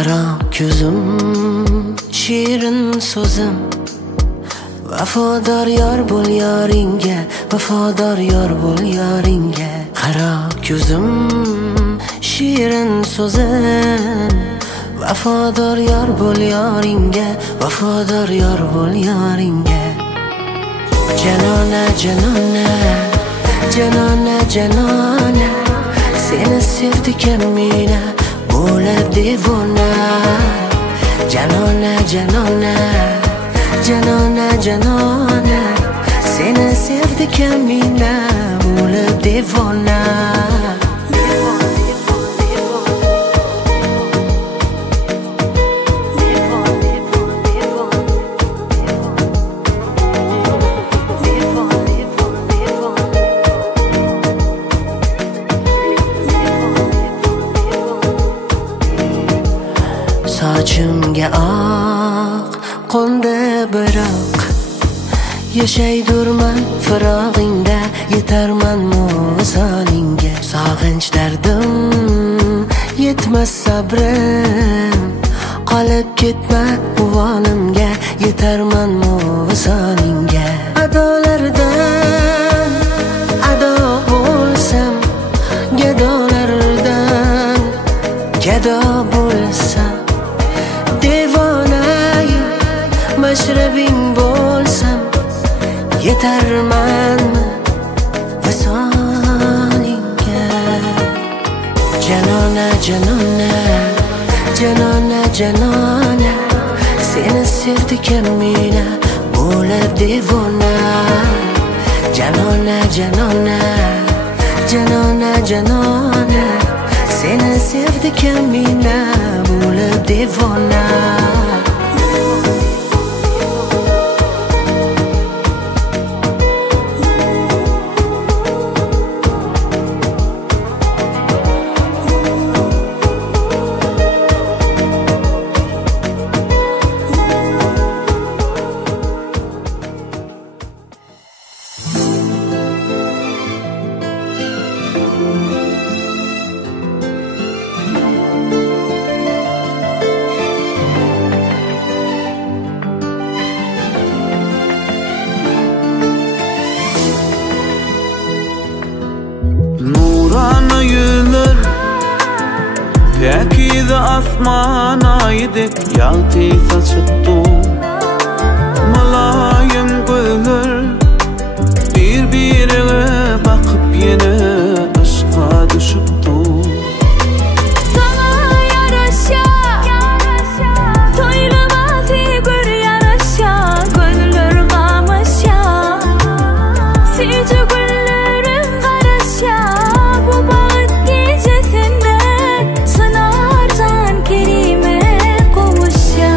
Qaro ko'zim, shirin so'zim, vafodor yor bo'l yoringga, vafodor yor bo'l yoringga. Qaro ko'zim, shirin so'zim, vafodor yor bo'l yoringga, vafodor yor bo'l yoringga. Janona, janona, janona, janona, seni sevdigan meni bo'lib devona. Janona, janona, janona, janona, seni sevdigan meni bo'lib devona. Sochimga oq qo'ndi biroq, yashaydurman firog'ingda, yetarman visolingga. Sog'inch dardim yetmas sabrim, qolib ketma uvonimga, yetarman visolingga. Adolardan ado bo'lsam, gadolardan gado bo'lsam, mashrabing bo'lsam, yetarmanmi visolingga. Janona, janona, janona, janona, seni sevdigan meni bo'lib devona. Janona, janona, janona, janona, seni sevdigan meni bo'lib devona. Peki de asmana yedik yaltı saçıttı, malayım gülür birbirine bakıp yine aşka düşüptü. Sana yaraşa toylama figür yaraşa, gönlür kamışa sici güllerin karaşa. Bu bağıt gecesinde sınardan kerime kovuşa.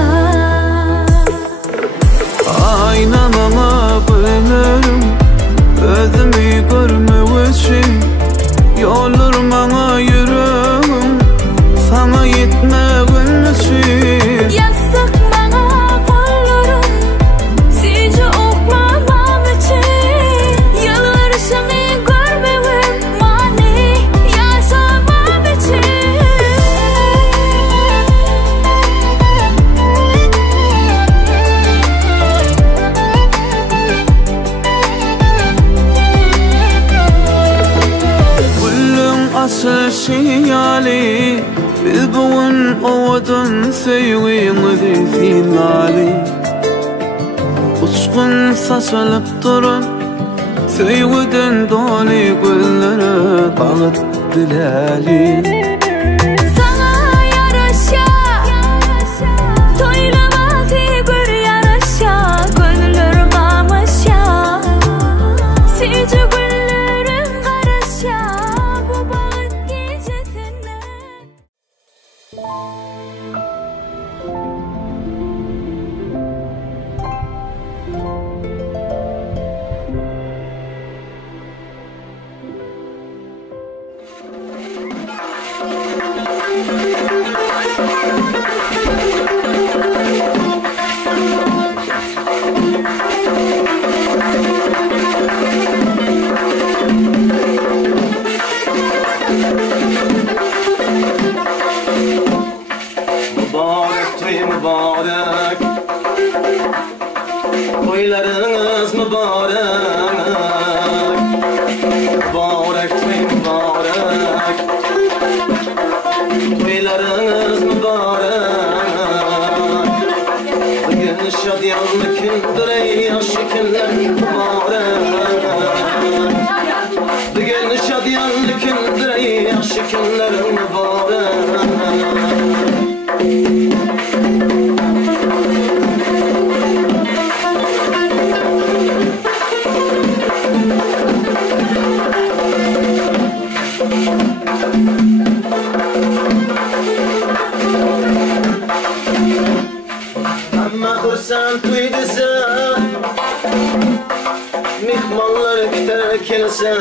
Aynamama bölürüm, özümü görmevişim, yolur bana yürüm, sana yetmegin için. Yazık bana kollarım, sizi oklamam için. Yıllarışını görmevim mani, yaşamam için. Kullum asıl şiyali, biz bugün ovadın sevgimizi finali. Uçkun saçılıp durun, sevgiden dolu güllere bağıt dilali. Sana yaraşa toylama figür yaraşa, gönlür kamışa sizi güllerin karaşa. Bu bağıt gecesinde Toylarınız mübarek, mübarek toy mübarek. Toylarınız mübarek. Bugün şadiyanlı gündür ey yaşı günler mübarek. Bugün şadiyanlı gündür ey yaşı günler mübarek. Sen duydun mihmanlar biter kelsen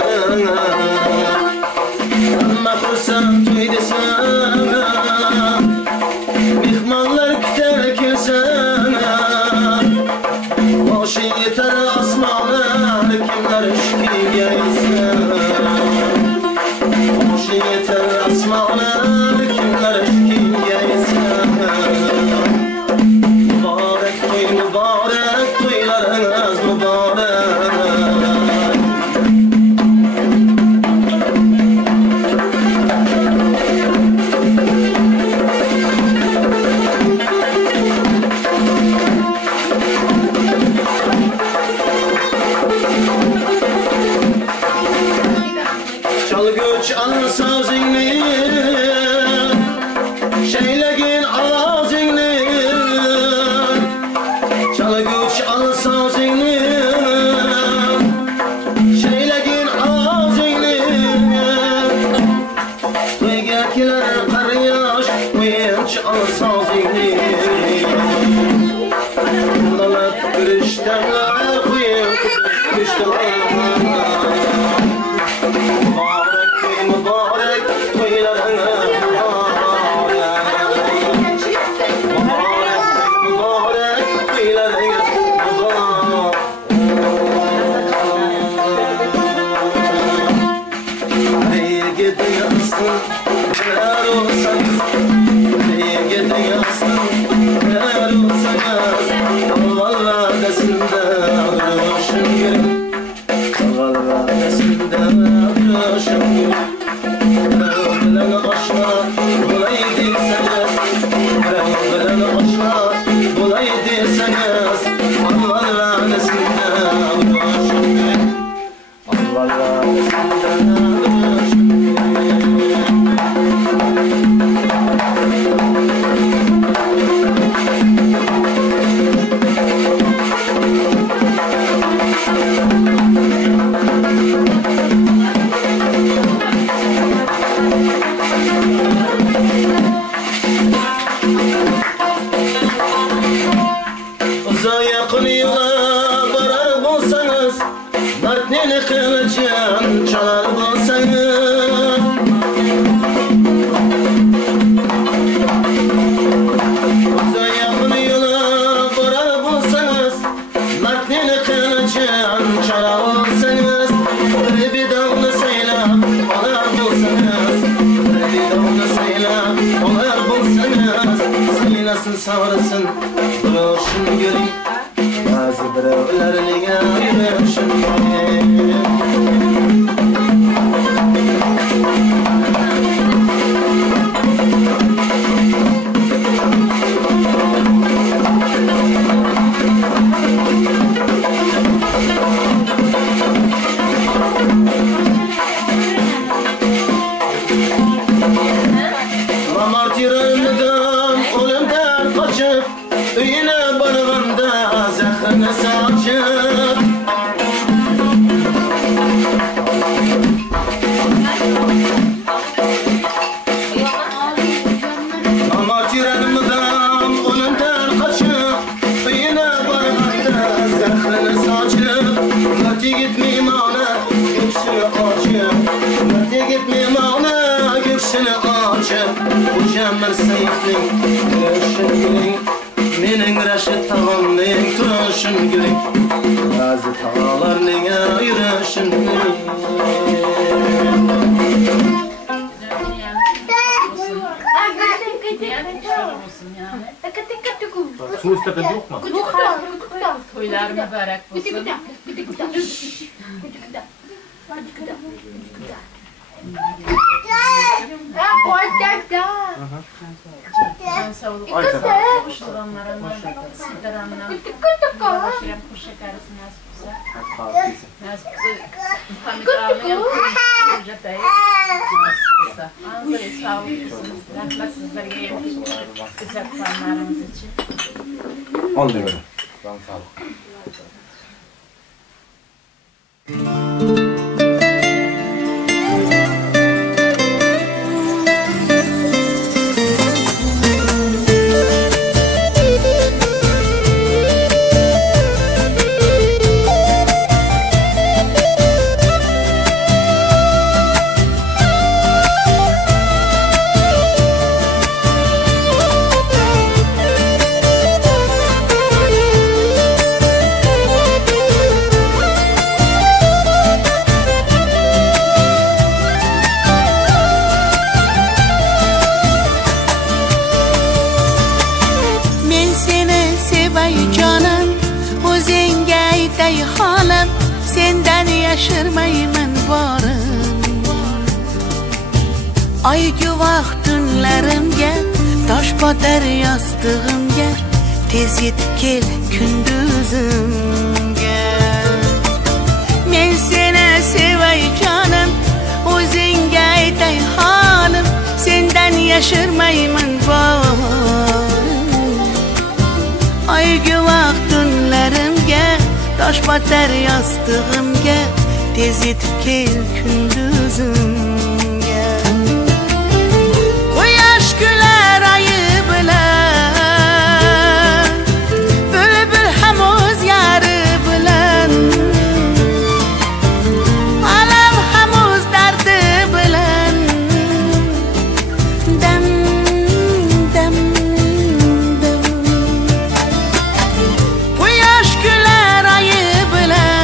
amma sen duydun mihmanlar biter kelsen boşu yeter asmanlar kimler işki gelsen boşu yeter asmanlar kimler işki gelsen mübarek toylarınız mübarek. Çalgıç al sazını, şeylegin ağzını. Çalgıç al sazını, şeylegin ağzını. Toygakiler kar yaş, koyunç al sazını. Dalat gürüştenler, koyun gürüştenler. Mübarek toylarına yakın yıla varar bulsanız, Martneni kılıcın çalar bulsanız. Uza yakın yıla varar bulsanız, Martneni kılıcın çalar bulsanız. Bir damla sayla olar bulsanız, bir damla sayla olar bulsanız. Saylasın savrasın, duruşun göreyim. Bazı birevlerine yürüyüşün Mamartiremden ölümden kaçıp Üyüne barığında zehrine saçıp Mamartiremden ölümden kaçıp Üyüne barığında zehrine saçıp Mati gitmeyim ana göksünü açıp Mati gitmeyim ana göksünü açıp Bu cemmer seyfling görüşün Mening Raşid tağamning turuşun gülük Bazı tağlarning yürüşün gülük Su ist der Besuch, Mann. to'ylar muborak bo'lsin. Yaşırmayman varım Aygü vaqtunlarimga Tosh botar yostig'imga Tez yetib kel kunduzimga Men seni sevay jonim O'zingga aytay holim Sendan yashirmayman varım Aygü vaqtunlarimga Tosh botar yostig'imga Tez yetib kel kunduzimga Quyosh kular oyi bilan Bulbul ham o'z yari bilan Alam ham o'z dardi bilan Dam dam dam Quyosh kular oyi bilan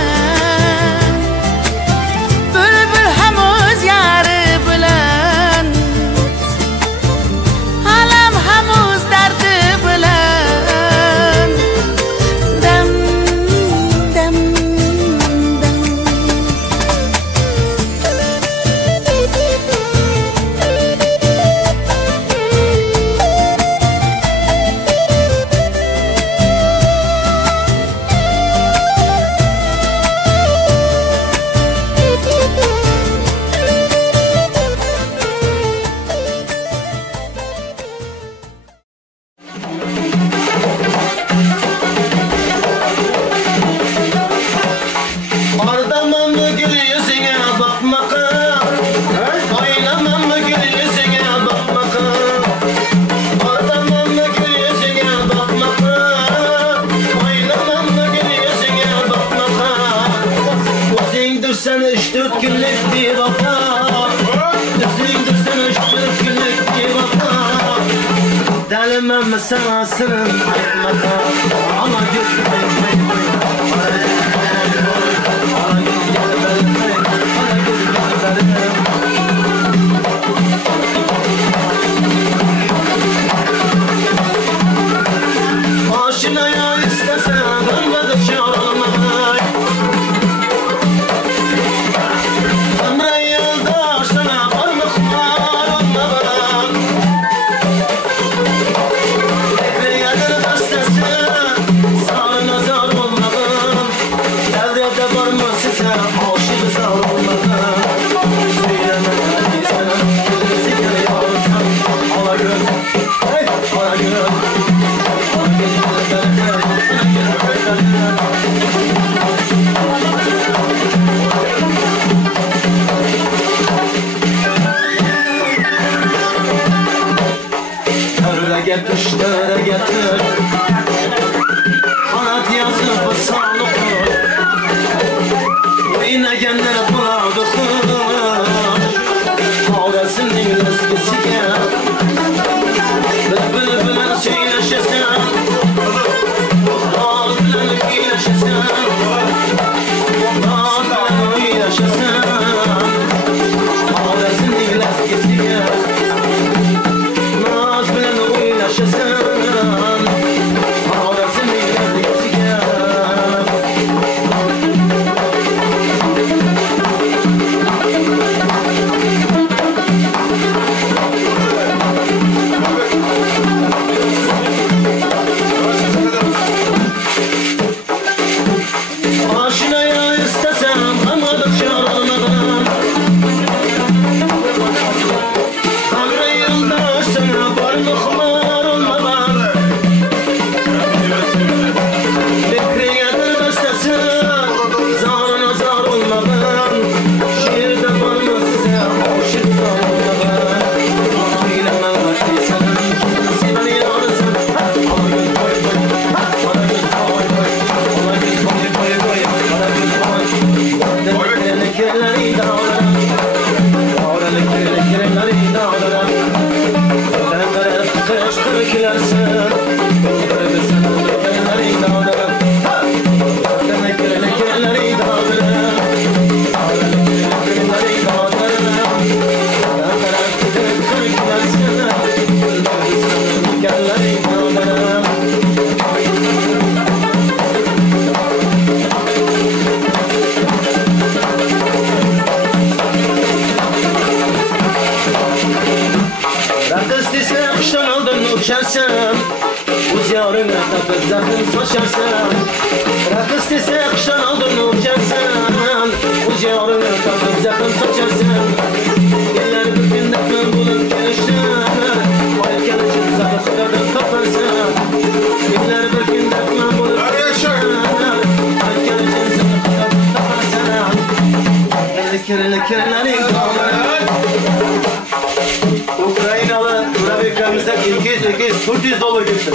Sana sırrım ayırmada ama gözlerim Aşinaya istesen ölmedi çağırmay Ömre yılda sana varlık var olmadan Sağ nazar tabip zahrim saçarsan Rakı istese kıştan aldın uçarsan Ucağırını tabip zahrim saçarsan Eller bir gün defne bulup gelişler Vay gelişin zarflardan kaparsan Eller bir gün defne bulup gelişler Vay gelişin zarflardan kaparsan Kirlilerin dağları Ukraynalı Burak'ımızda ilk 400 dolar gitti.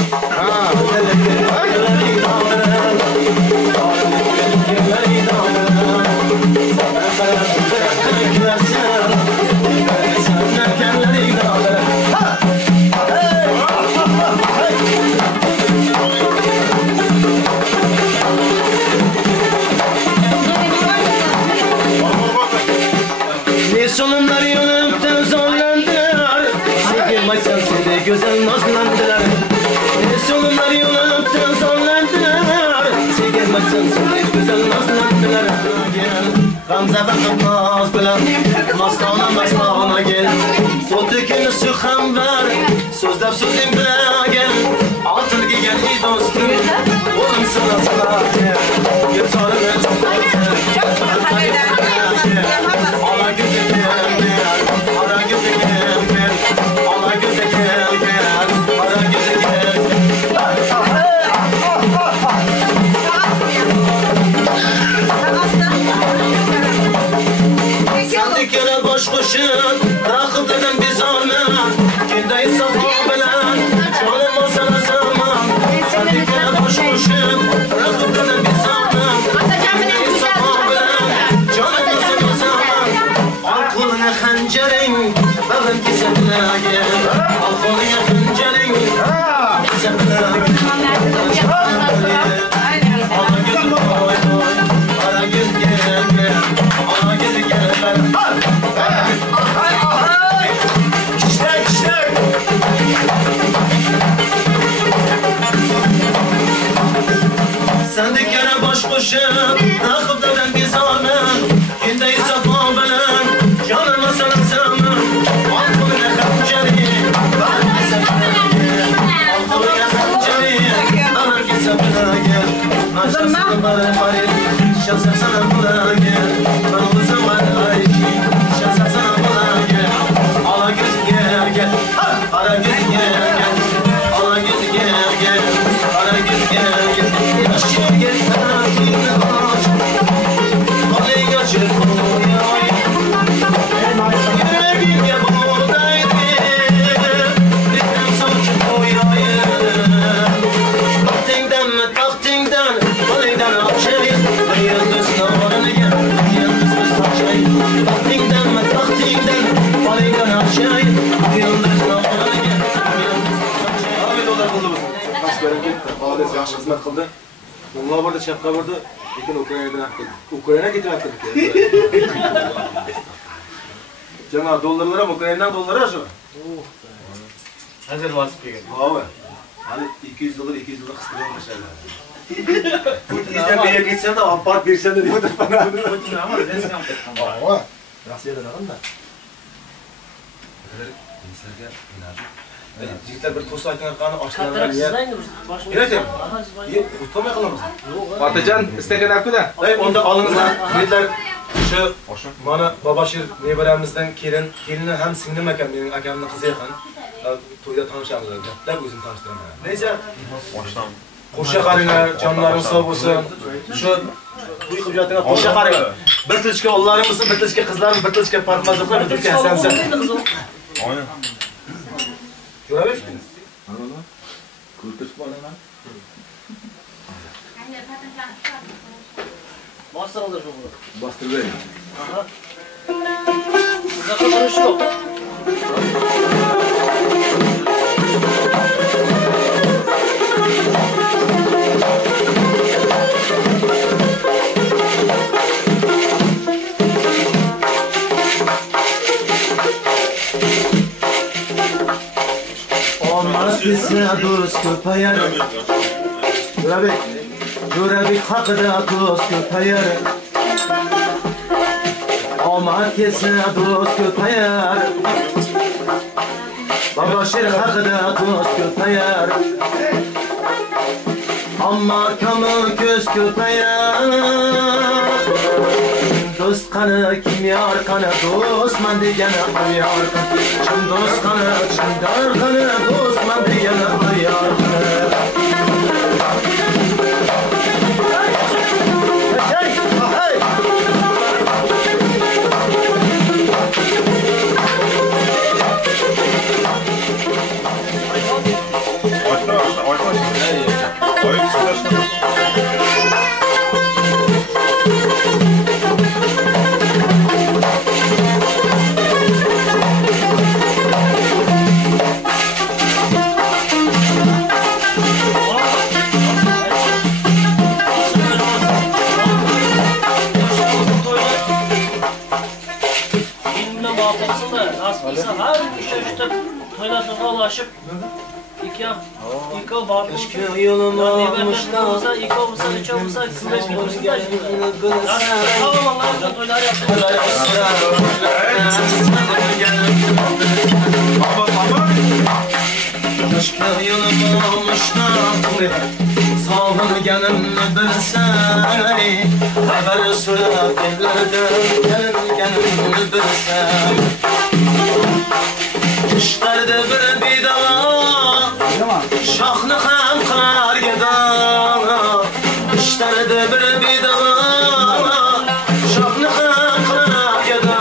Sonunlar yanıptı zorlandılar Sevgilmaysan seni güzel nazlandılar Sonunlar yanıptı zorlandılar Sevgilmaysan seni güzel nazlandılar Gamze bakıp bilen Mastana gel Sol tükünü sıkan ver Sözlep sözüm bile gel Altın giyen iyi dostum Oğlum sana gel Yırtarım Ala güzel Ara güzel Ala güzel Ara güzel Sen dikene boş kuşun Rakıblardan biz alma Kindeyi safa bilen Canım sana zaman Sen dikene boş kuşun Rakıblardan biz alma Kindeyi safa bilen Canım sana zaman Al koluna hancerin Bakın ki sen gel Al koluna hancerin Sen gel Ala gözüm koy Ala göz gel Ala göz gel Sen dikene baş koşun Rakıblardan biz alın Gündeyi safa bilen Canıma sana zaman Al koluna hançeri Bakın ki sen Al koluna hançeri Bakın ki sen gel Şahsın bana Şahsın sana bana gel Ben o zaman ayşi Şahsın sana bana gel Ala göz gel Ara göz gel Ala göz gel Ara göz gel Yaşır gel Tanrı'nı aç Kaleye geçir koyay Yüreğim ya buradaydı Bilmem saçım koyay Taktiğinden mi taktiğinden Kaleyden açay Yıldız navarını gel Yıldız saçay Taktiğinden mi taktiğinden Kaleyden açay Yıldız navarını gel Ahmet olar kıldı mısın? Kaç kere gitti Ağabey yaxşı hizmet kıldı Bunlar burada şapka vardı Lekin Ukrayna'dan akıldı Ukrayna getirdi Cana dollarlara mı? Ukrayna'dan dollara şu Hazır vasıf geldi Abi Hani 200 dolar kıstırıyor maşallah İzden beye geçsen de apart birsen de diyordu bana Ama resim yaptık Ama Nasıl yerden alın da Jigitlar bir to'sa aytgan qani oshlarni yer. Yuraydi. Tutmay qolamiz. Otajon, istagan akuda. Ey, onda olingizlar. Jigitlar shu mana Boboshir nevaramizdan kelini ham singlim ekan, mening akamning qizi ekan. To'yda tanishamiz deb o'zim tanishtiraman. Neyse. Qo'sha qaringlar, jonlaringiz sog' bo'lsin. Shu to'y qilib yotgan qo'sha qaringlar. Bir tilishga o'g'llarim bo'lsin, bir tilishga qizlarim, bir tilishga parmazliqlar, bir tilishga hasansa. Aynen. Görüyor musun? Anladın mı? Kurtuş bu adamlar. Bastır alır şu. Bastır böyle. Aha. Zaten barış yok. Bize dost köpayar Görebek hakkında dost köpayar Amat kese dost köpayar Boboshir hakkında dost köpayar Amma kamı göz köpeğe Dost kanı kim yar kanı dost man degene ar yar kanı Kim dost kanı kim dar kanı dost man degene ar yar kanı Toylarına İki var. Eski yoluma almışlar. İki olmuşsa, üç olmuşsa, kümez gitmişsin da tamam Allah'ım toylar yaptım. Eski yoluma almışlar. Sağlığı gelin bilsen Haber sürat ellerden gelin bilsen İşlerde bir dava Şahlı hem kılar geda İşlerde bir dava Şahlı hem kılar geda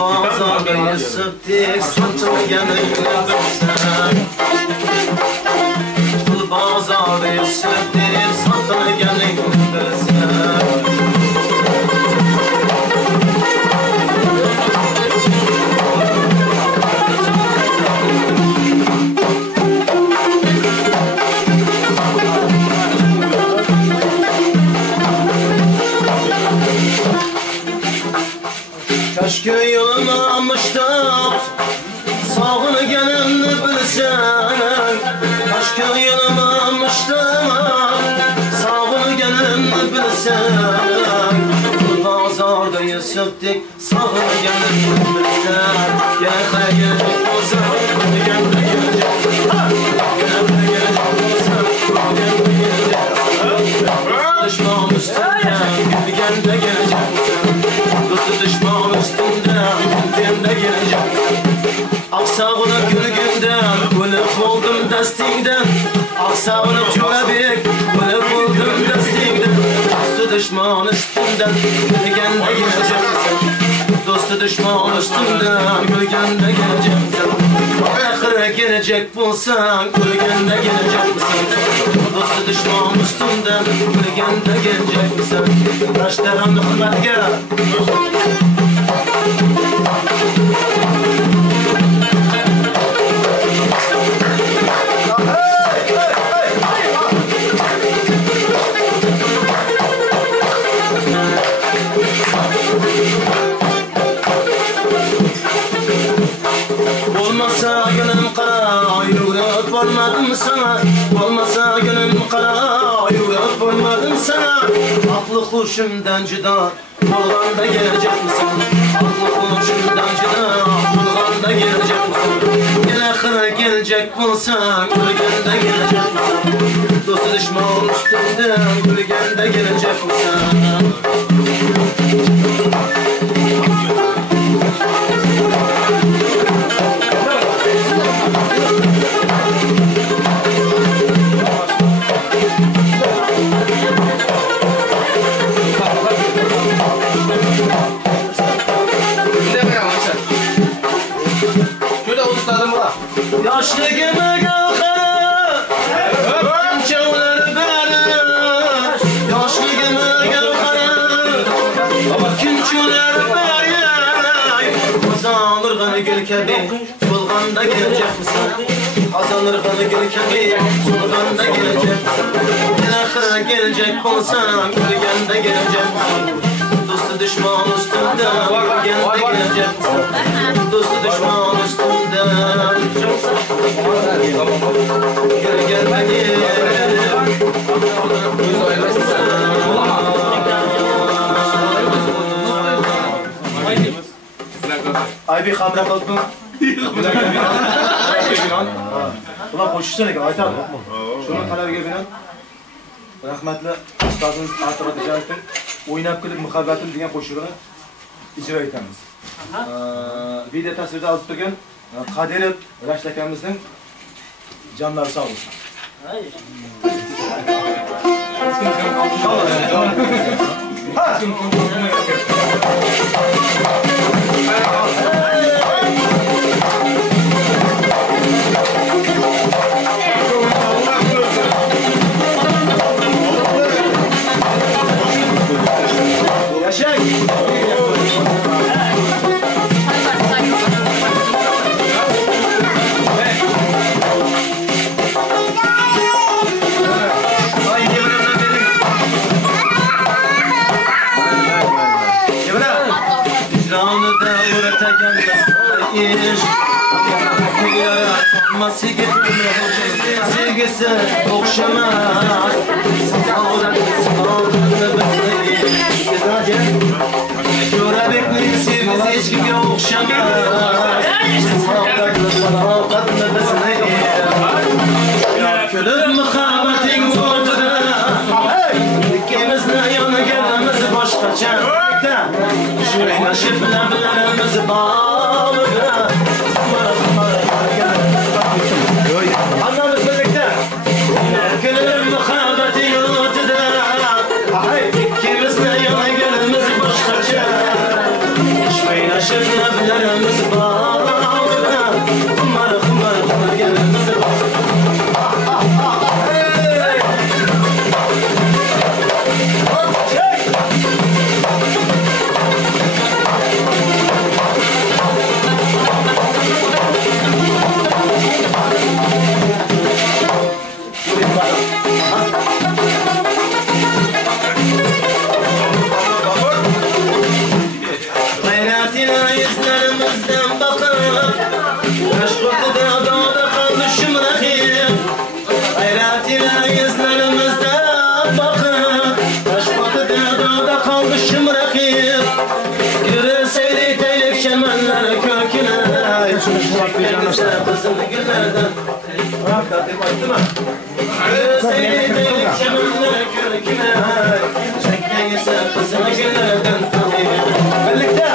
Bazarda yasıptik saçını gelin bilsen Bazarda yasıptik saçını gelin bilsen Keşke yolunu almıştım Sağını gelin bilsen Keşke yolunu almıştım Sağını gelin bilsen Pazarda yasıptik Sağını gelin bilsen Gel gelecek olsa Gel gelecek Gel gelecek olsa Gel Düşman üstünden Gel de gelecek Dostu düşman üstünden Gel de gelecek Aksağını gülgünden Gülüp oldum destingden Aksağını cürabik Gülüp oldum destingden Dostu düşman üstünden Gel de gelecek Dostu düşman üstünden Gülgen de gelecek Ahire gelecek bulsan Gülgen de gelecek misin Dostu düşman üstünden Gülgen de gelecek misin Taşların hürmetge Olmasa gönlüm kara Yürüp varmadım sana Olmasa gönlüm kara Yürüp varmadım sana Aklı kuşumdan cüda Olganda gelecek misin Aklı kuşumdan cüda Olganda gelecek misin Gel ahire gelecek bulsan Gülgende gelecek misin Dostu düşman üstünden Gülgende gelecek misin Yaşlı gemi gavkara Kimçevleri beri Yaşlı gemi gavkara Kimçevleri beri Kazanır gını gül kebi Bulganda gelecek misin Kazanır gını gül kebi Bulganda gelecek misin Gel ahire gelecek bulsan Gülgende gelecek misin Dostu düşman üstünden Gülgende gelecek misin Dostu düşman üstünden Gülgende gelecek Ay bir hamle kaldım. Ular qo'shishsin ekan, aytadi. Shuni talabiga binoan rahmatli ustozimiz Atiqajonovning o'ynab kulib muhabbatim degan qo'shig'ini ijro etamiz. Video tasvirda olib turgan Qadirov Rashid akamizning jonlari sog' bo'lsin. Sevgisi okşamaz Yorabek'nin sevgisi hiç kimge okşamaz Külüp muhabbetin ortada İkimizle yana gelmemiz başkaça Şüyleşip leblerimiz bağlıdır Anlamız birlikte Külüp muhabbetin ortada İkimizle yana gelmemiz başkaça Şüyleşip leblerimiz bağlıdır Kumar gelmemiz başkaça Kızını güllerden Kadir baktı mı? Seyredelim çemenlere köküne Çekmeyse kızını güllerden Birlikte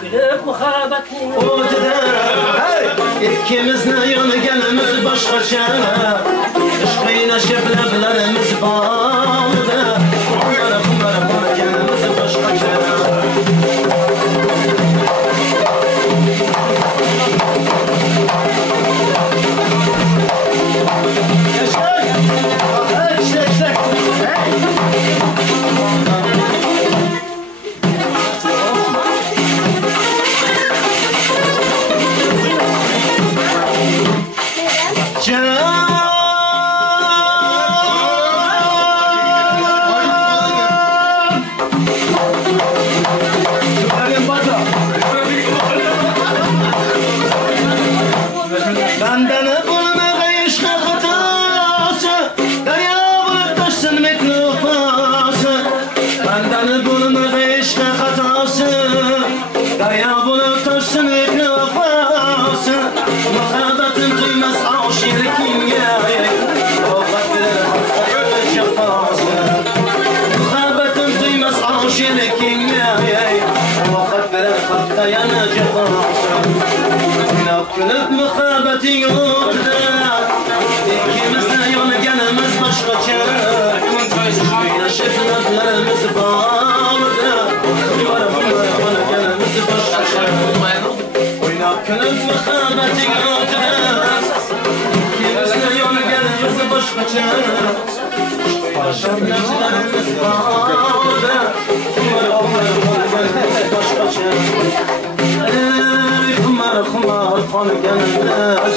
Külüp muhabbetini ortada İkimizle yanı gelimiz başkaça Işkıylaşıp leblerimiz bağlıdır Kumara gelimiz başkaça Külüp muhabbetin ortada İkimizle yana gelimiz başkaça Şüyleşip leblerimiz bağlıdır Kumara gelimiz başkaça Oynap külüp muhabbetin ortada İkimizle yana gelimiz başkaça Şüyleşip leblerimiz bağlıdır Kumara gelimiz başkaça Kumar konu gelmez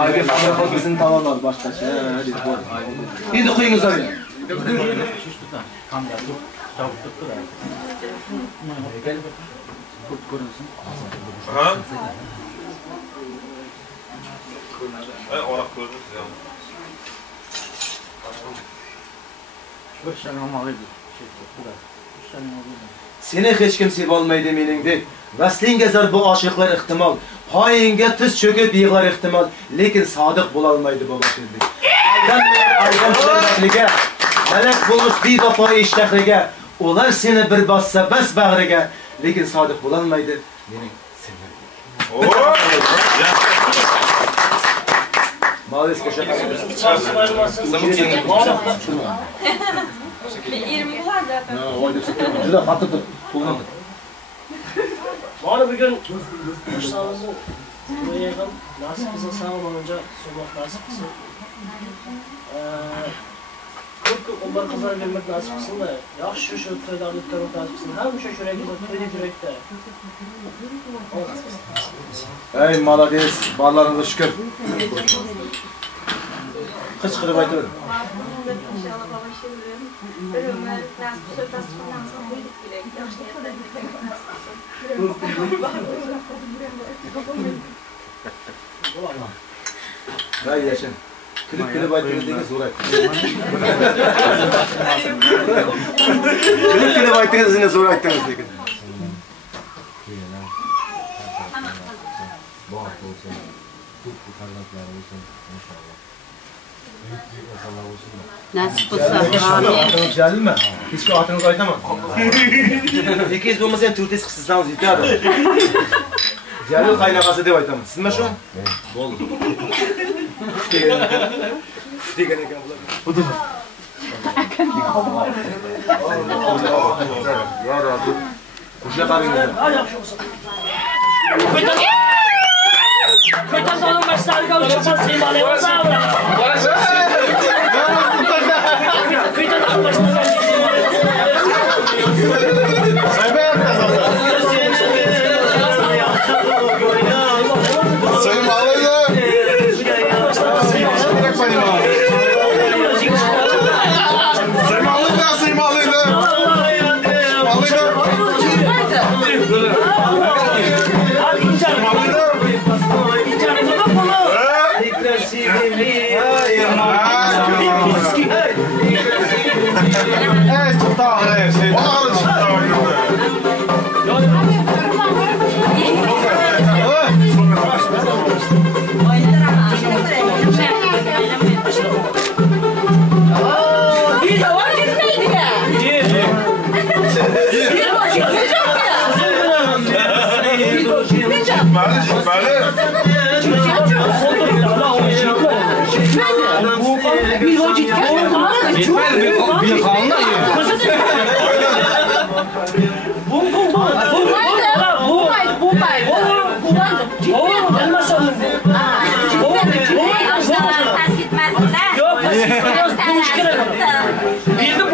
Abi kamera bizim tamamlar başkaça İyi koyunuz abi Aha. Orak gördünüz ya. Selamünaleyküm. Seni hech kim sevib olmaydi meningdek. Vaslingga zar bu oshiqlar ehtimol. Poyingga tiz cho'kib yig'lar ehtimol, lekin sodiq bo'la olmaydi bobo sherdek. Aldanliga, malak bo'lib bevafo ishtahriga, ular seni bir bossa bas bag'riga, lekin sodiq bo'la olmaydi mening sevgilim. Молодец, кошака. Juda qattiq tur. Qo'ldan. Mana bugun boshlarimizni qo'ygan nasib qilsa sog'lomcha so'moq nasib qilsin. Ko'p umr qizlar bermak nasib qilsin-da. Yaxshi shu to'ydan o'tgan nasib qilsin. Ham shu yuragimizda to'yda yurakda. Ey молодец, barlarınıza şükür. Kaç kırıp aytır? İnşallah baba şükür. Ölümler nasip söz asfından koyduk bile. Yaxşı yerden Hay yaşın. Külüp aytırdığı zor aytır. Külüp aytırdığı zor aytır. Nasip olsa amin. Geldin mi? Hiç ki atınızı aytamam. 8 olmasaydı turtes kısızsanız yeter. Celil kaynağası dev aytamam. Siz mi şu an? Oldu. Degen eken bular. Budur. Ya Rabbi. Kuşla karıyla. Yaxshi olsun. Ko'tan solib başlarga uçapan siymalay olsa ura. Ko'tan solib başlarga siymalay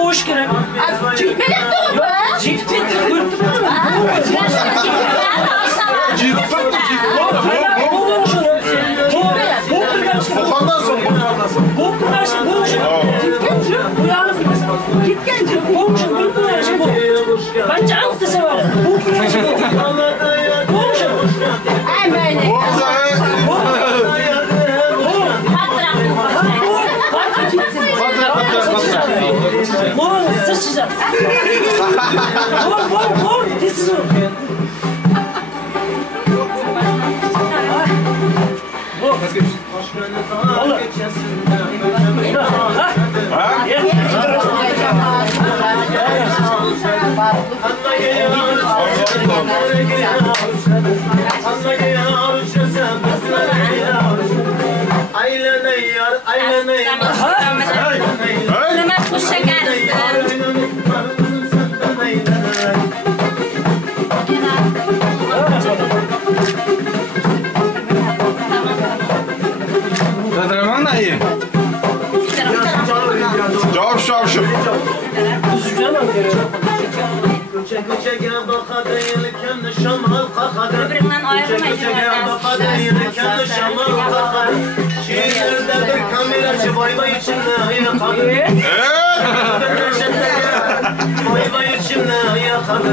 boş gerek. Çekmedik doğru mu? Çektik. Hırtıp mı? Bokandan sonra. Bence altı sever. Sıçacağız. Vur. Tisiz vur. Olur. Şavşım. Birbirinden Şehirde bir kameracı vay içinde yakadı. Vay içinde yakadı.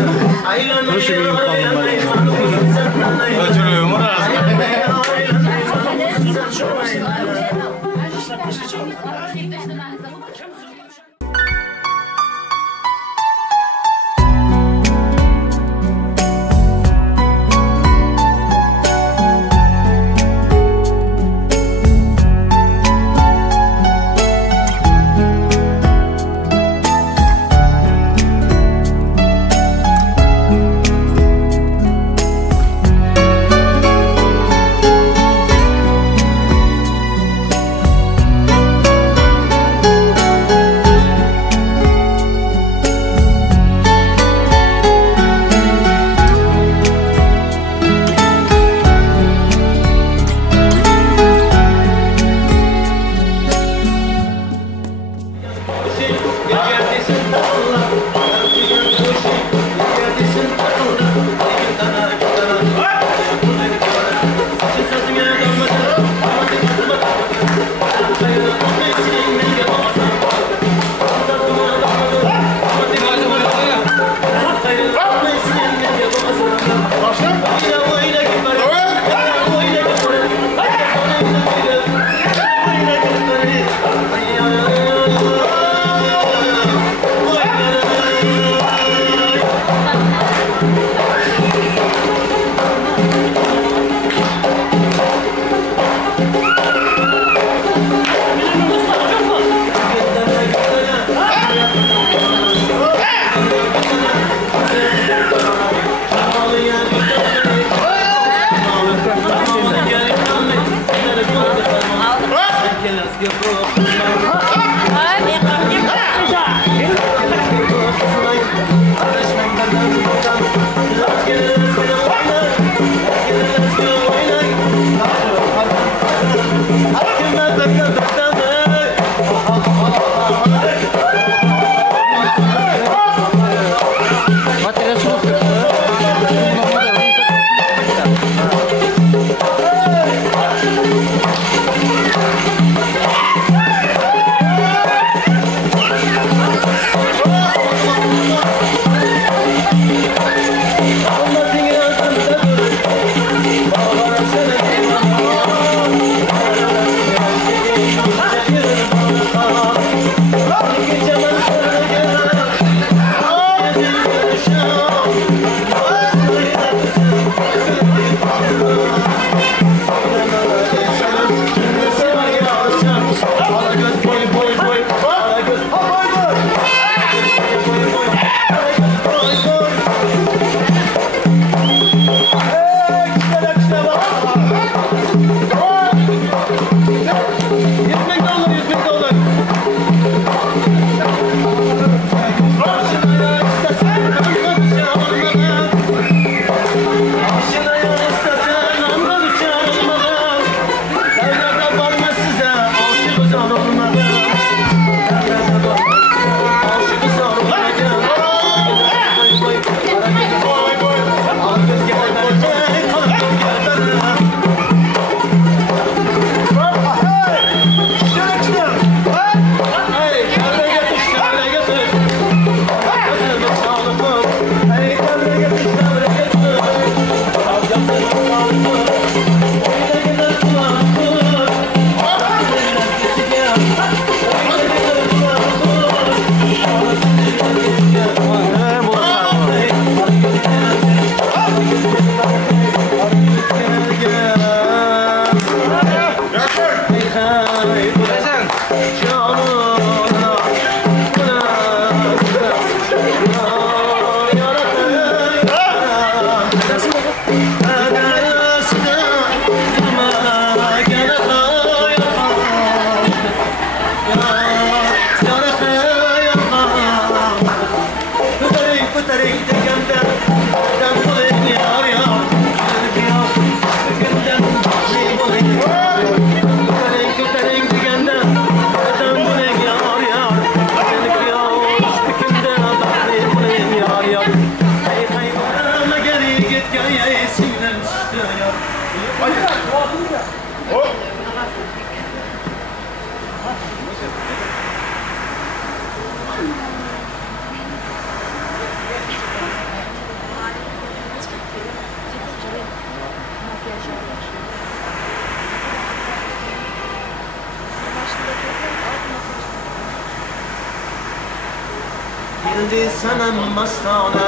Geldi sanam mastana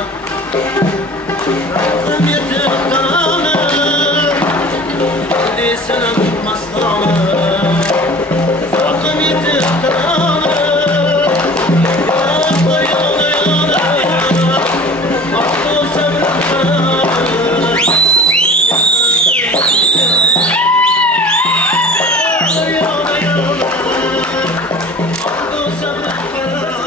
Rafım yetim kanana Geldi sanam mastana Rafım yetim kanana Yana yana yana yana Aklı sabrım kanana Yana yana Aklı sabrım kanana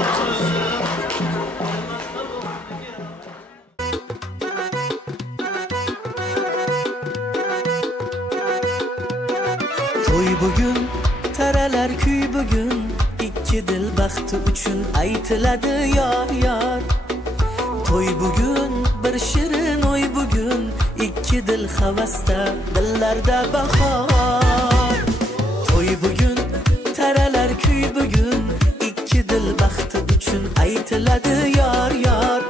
ikki dil baxti uchun aytiladi yor yor. To'y bugun bir shirin o'y bugun, ikki dil havasda, dillarda bahor. To'y bugun taralar kuy bugun, ikki dil baxti uchun aytiladi yor yor.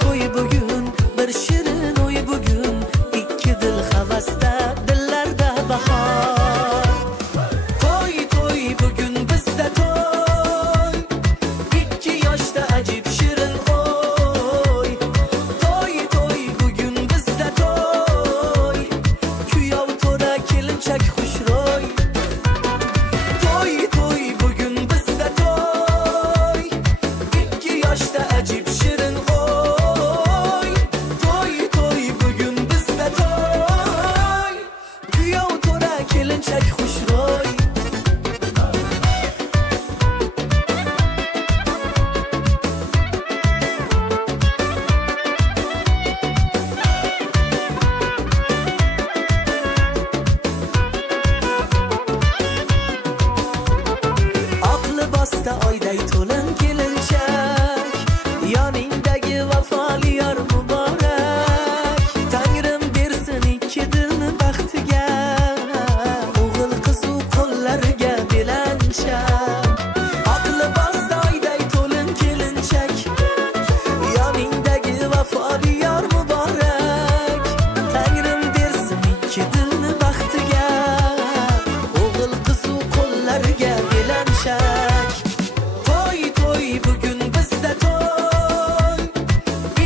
To'y bugun bir shirin o'y bugun, ikki dil havasda, dillarda bahor. To'y to'y bugun bizda to'y, ikki yoshda ajib shirin o'y. To'y to'y bugun bizda to'y, kuyov to'ra kelinchak xushro'y. To'y to'y bugun bizda to'y, ikki yoshda ajib shirin o'y. To'y to'y bugun bizda to'y, kuyov to'ra kelinchak xushro'y. Oq libosda oyday to'lin kelinchak, yoningdagi vafoli yor muborak. Tangrim bersin ikki dilni baxtiga, o'g'il qizu qo'llariga belanchak. Oq libosda oyday to'lin kelinchak, yoningdagi vafoli yor muborak. Tangrim bersin ikki dilni baxtiga, o'g'il qizu qo'llariga belanchak. To'y to'y bugun bizda to'y,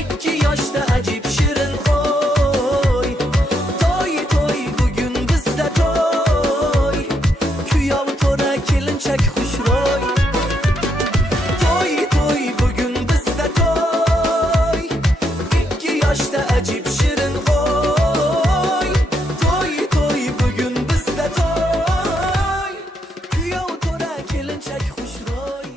ikki yoshda ajib shirin o'y. To'y to'y bugun bizda to'y, kuyov to'ra kelinchak xushro'y. To'y to'y bugun bizda to'y, ikki yoshda ajib shirin o'y. To'y to'y bugun bizda to'y, kuyov to'ra kelinchak xushro'y.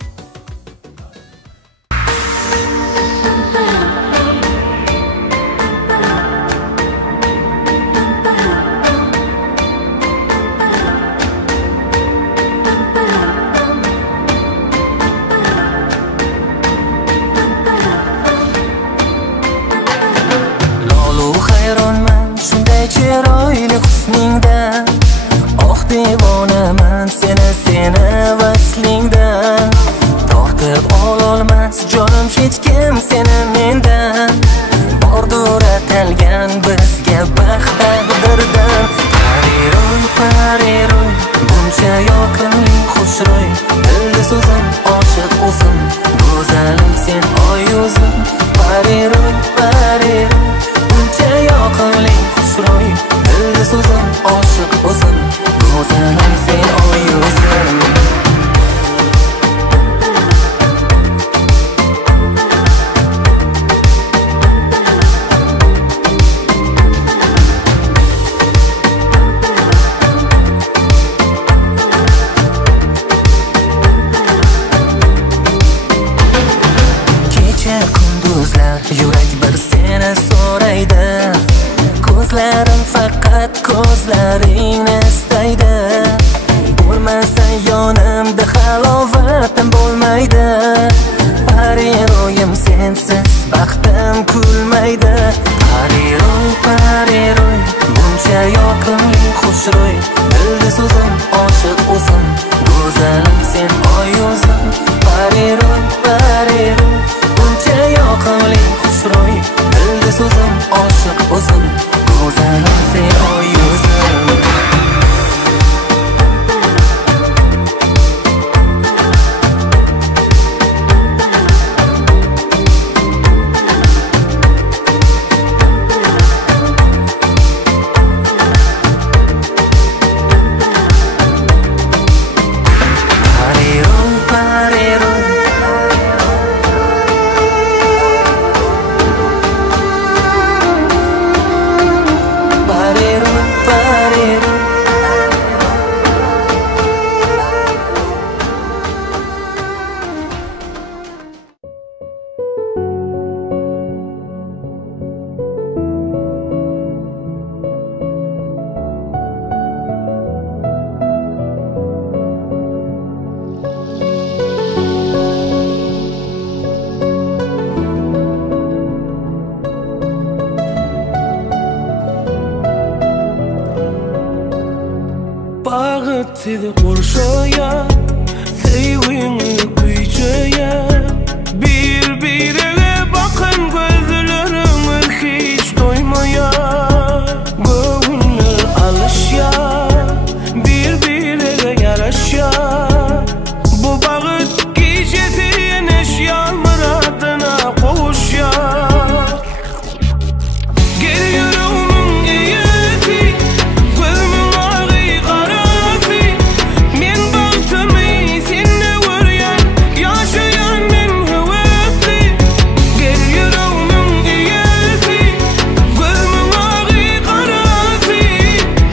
Lolu hayronman shunday chiroyli husningdan, oh devonaman seni vaslingdan. Tortib ololmas jonim hech kim seni mendan, bordur atalgan bizga baxt taqdirdan. Pariroy, buncha yoqimli xushro'y, dilda so'zim oshiq o'zim, go'zalim sen oy yuzim. Pariroy, buncha yoqimli xushro'y, dilda so'zim oshiq o'zim, go'zalim sen oy yuzim. seni kurşaya sevini kuyucaya bir-birine bakın gözlerim hiç doymaya gönül alışya bir-birine yaraşya bu bağıt gecesi yeneş yağmuradına koğuşya geliyorum iyisi gözümün ağı karası men baktımı seni görüyen yaşayan men hevesli geliyorum iyisi gözümün ağı karası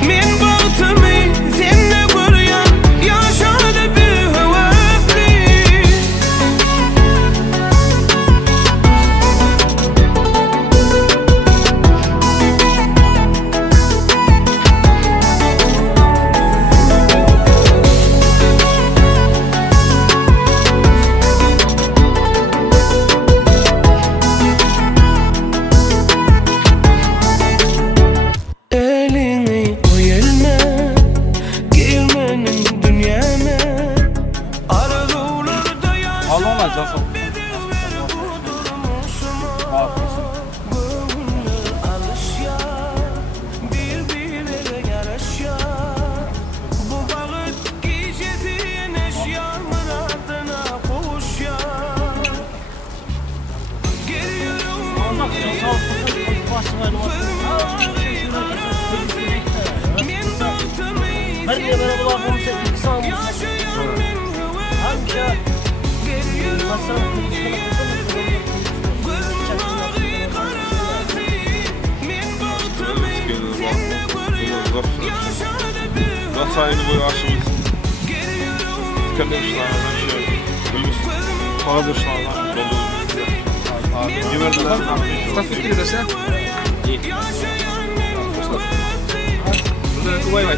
men baktımı seni görüyen yaşadı bir hevesli elini koy elime girmenin dünyama arzularda yaşa Alonlar Cansın. alışya birbirine yaraşya bu bağıt gecesi yeneş yağmuradına koğuşya geliyorum Her bir beraber olmamızda ilk sağımız. Hangi ya? Sayını boyu aşımız. Dükkandaşlardan şey. Bölümüz. Fazlaşlardan dolduruz. Yemerden. Staffet gibi dese. İyi. Burada kuvay var.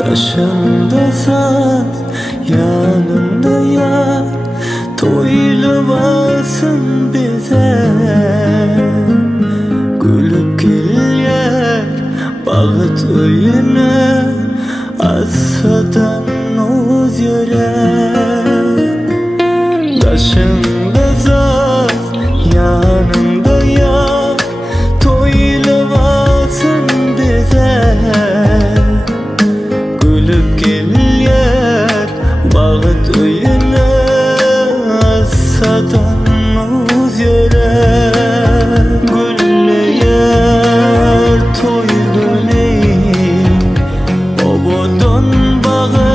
Başımda saat, yanımda yar Toylavasın bize Gülüp gelir bağıt öyüne Assadan oz yöre Başımda saat, yanımda yar Toylavasın bize Gülüp gelir bağıt öyüne Assadan oz yöre Güller toy güleyim Obodon bağı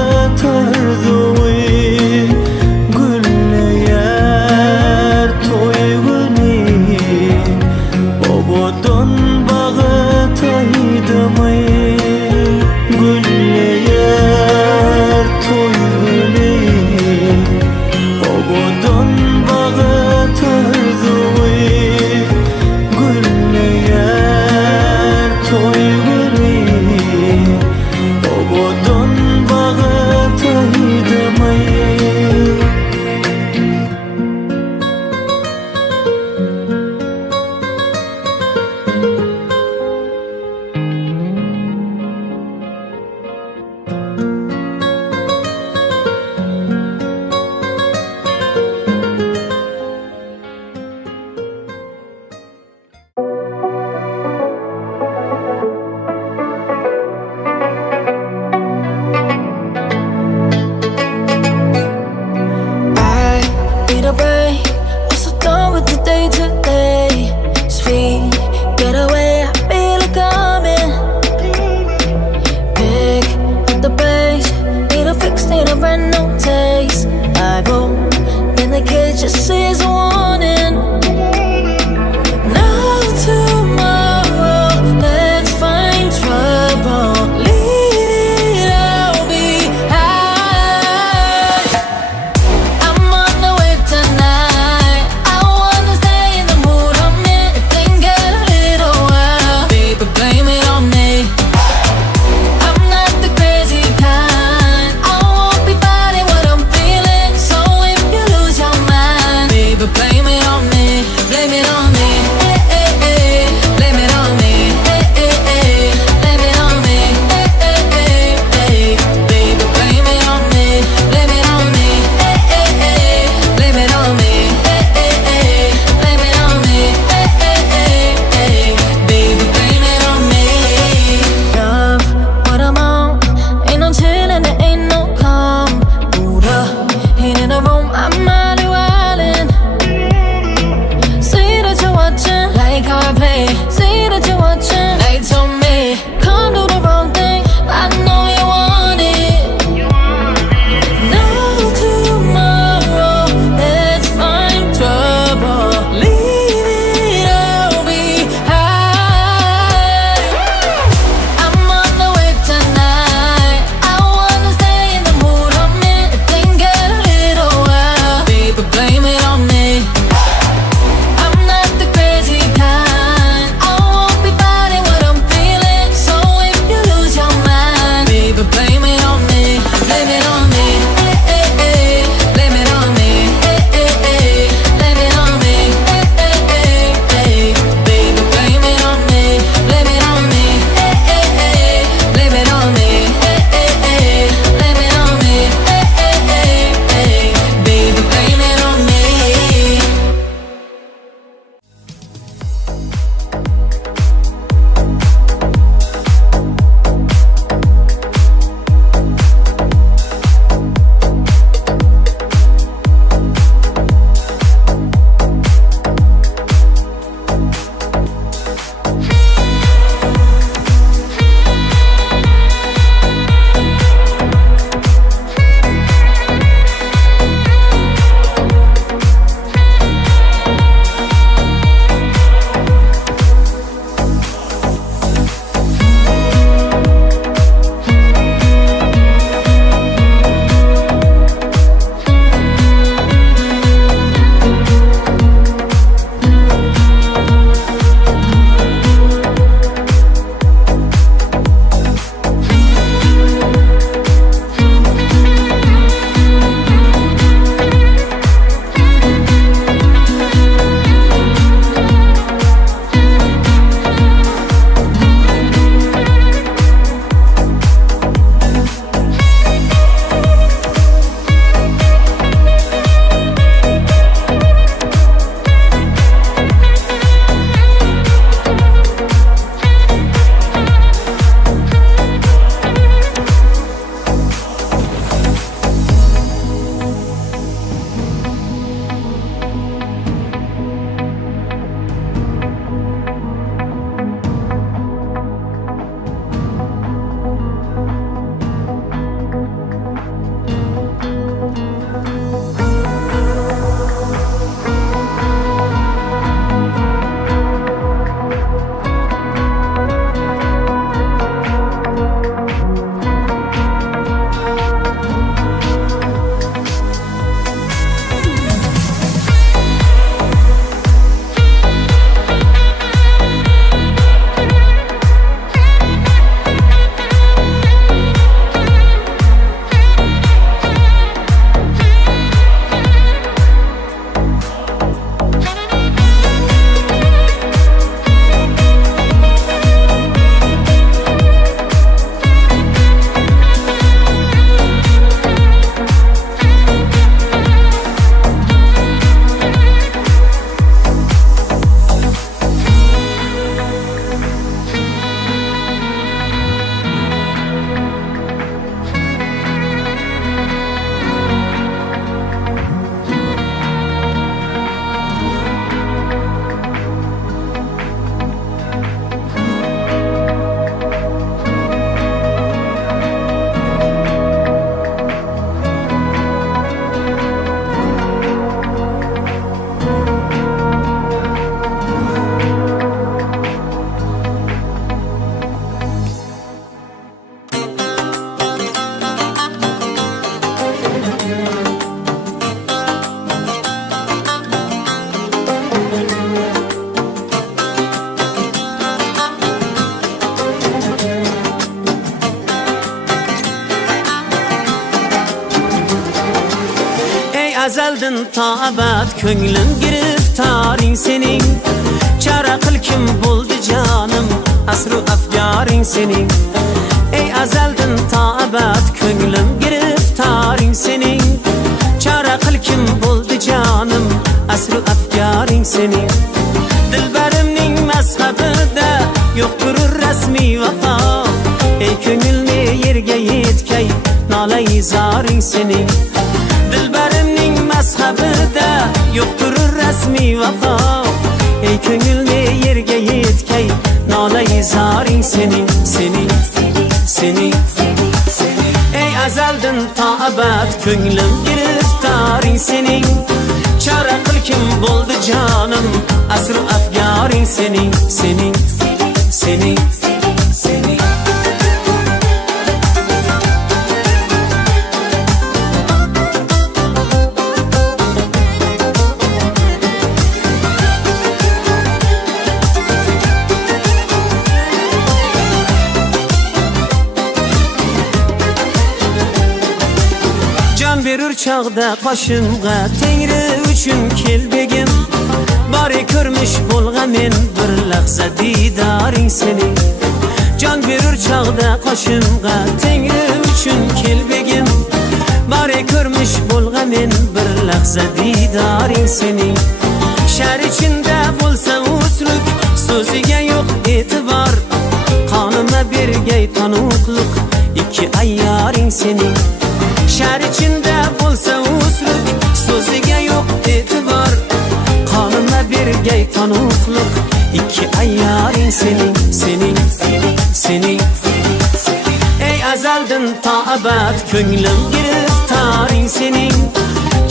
azaldan ta abad ko'nglim giriftoring sening chora qil kim bo'ldi jonim asru afgoring sening ey azaldan ta abad ko'nglim giriftoring sening chora qil kim bo'ldi jonim asru afgoring sening dilbarimning mazhabida yo'qtur rasmiy vafo ey ko'ngilni yerga yetkay nolay zoring sening dilbarimning mazhabida yo'qtur rasmiy vafo ey ko'ngilni yerga yetkay nolay zoring sening sening ey azaldan ta abad ko'nglim giriftoring sening chora qil kim bo'ldi jonim asru afgoring sening berur chog'da qoshimga tengri uchun kel begim bari ko'rmish bo'lg'amen bir lahza didoring sening jon berur chog'da qoshimga tengri uchun kel begim bari ko'rmish bo'lg'amen bir lahza didoring sening shar ichida bo'lsa usluk so'ziga yo'q e'tibor qonima bergay tanuqliq ikki ayyoring sening shar ichida bo'lsa usluk so'ziga yo'q e'tibor qonima bergay tanuqliq ikki ayyoring sening ey azaldan ta abad ko'nglim giriftoring sening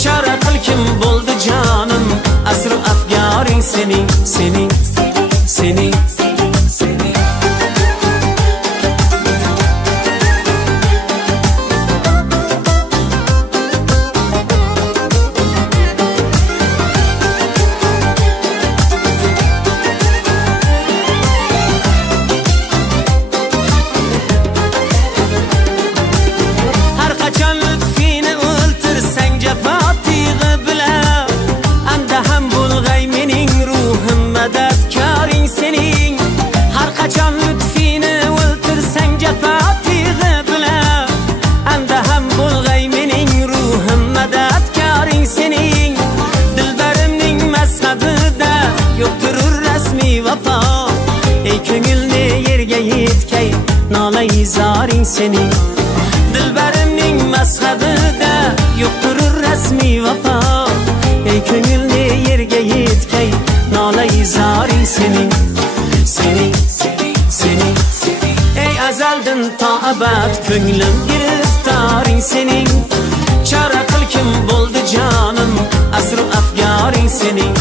chora qil kim bo'ldi jonim asru afgoring sening ko'ngilni yerga yetkay nolay zoring sening dilbarimning mazhabida yo'qtur rasmiy vafo ey ko'ngilni yerga yetkay nolay zoring sening ey azaldan ta abad ko'nglim giriftoring sening chora qil kim bo'ldi jonim asru afgoring sening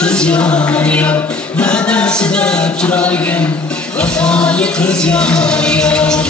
kız yar yar Va'dasida turargan vafoli kız yar yar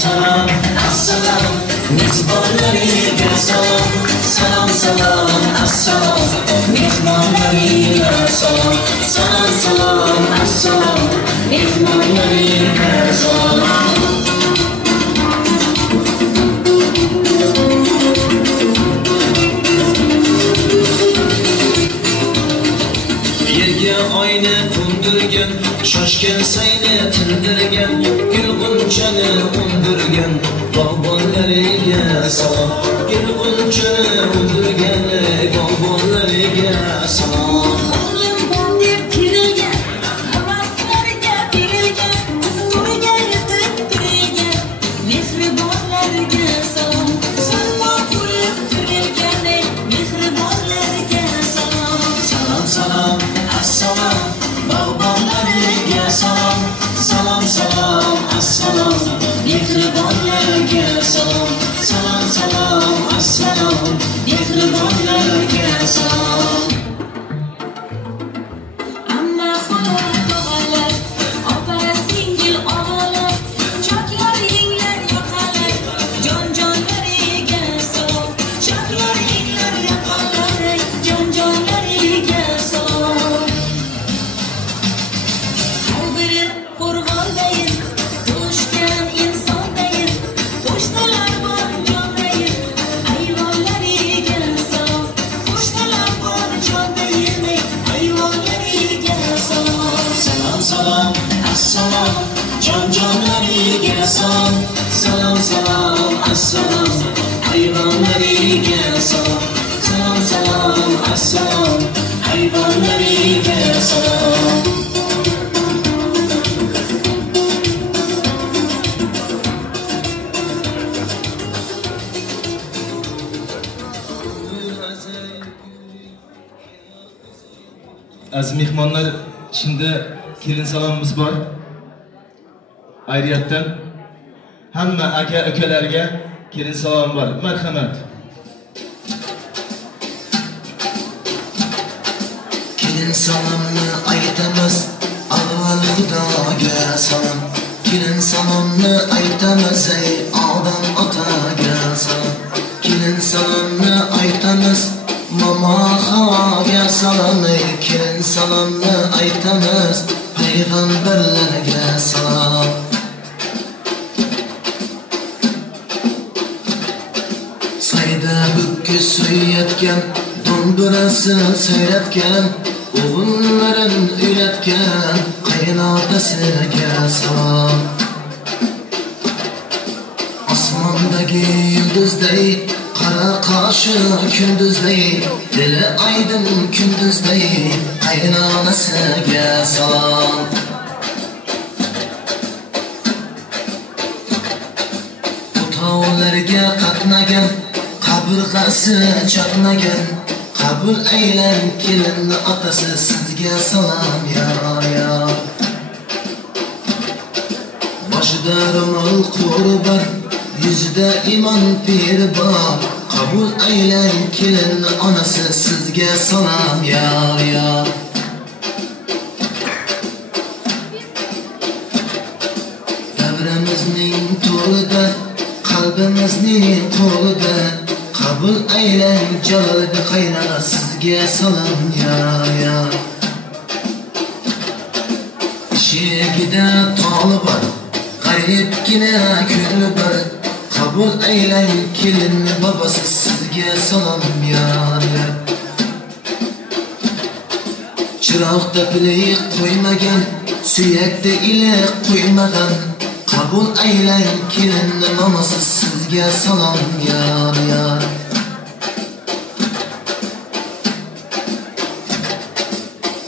Salam, assalam, mezbonlariga salom. Salam, salam, assalam, mezbonlariga salom. Salam, salam, assalam, mezbonlariga salom. Yerga oyni qo'ndirgan, shoshgan sayni tindirgan, gul g'unchani undirgan, bog'bonlariga salom. Gul g'unchani undirgan, bog'bonlariga salom. O'g'lim bor deb kelgan, havaslarga berilgan, to'yga yetib kelgan, mehribonlarga salom. Salmo qo'yib turilgan, mehribonlarga salom. Salam, salam, assalam, bog'bonlariga salom. Salam, salam, assalam, mehribonlarga salom. Salam, salam, assalam, mehribonlarga salom. Amma xola tog'alar, opa singil og'alar, choklar yenglar yoqalar, jon-jonlariga salom. Choklar yenglar yoqalar, jon-jonlariga salom. Har biri qo'rg'ondayin, tug'ishgan insondayin, qo'shnilar bor jondayin, ayvonlariga salom. Qo'shnilar bor jondayin, ayvonlariga salom. Salam, salam, assalam, jon-jonlariga salom. Salam, salam, assalam, ayvonlariga salom. Salam, salam, assalam, ayvonlariga salom. Aziz mehmonlar, şimdi kelin salomimiz bor. Ayrıyatdan hamma aka-ukalarga kelin salom bor. Marhamat. Kelin salomni aytamiz, avval Xudoga salom. Kelin salomni aytamiz, ey odam otaga salom. Kelin salomni aytamiz, mama Havoga salom. Kelin salomni aytamiz, payg'ambarlarga salom. Sayda bukki so'yatgan, do'mbirasi sayratgan, o'g'illarin uylatgan, qaynotasiga salom. Osmondagi yulduzday, qara qoshi kunduzday, dili aydin kunduzday, qaynonasiga salom. O'tovlarga qatnagan, qabirg'asi chaqnagan, qabul aylan kelinni otasi, sizga salom yor yor. Boshida ro'mol qurban, yuzida imon piri bor, qabul aylan kelinni onasi, sizga salom yor yor. Davrimizning to'rida, qalbimizning qo'lida, qabul aylan jalolga qaynona, sizga salom yor yor. Ishigida toli bor, g'aribgina ko'ngli bor, qabul aylan kelinni babasi, sizga salom yor yor. Chiroqda pilik qo'ymagan, suyakda iliq qo'ymagan. Qabul aylang kelinni mamasi, sizga salom yor yor.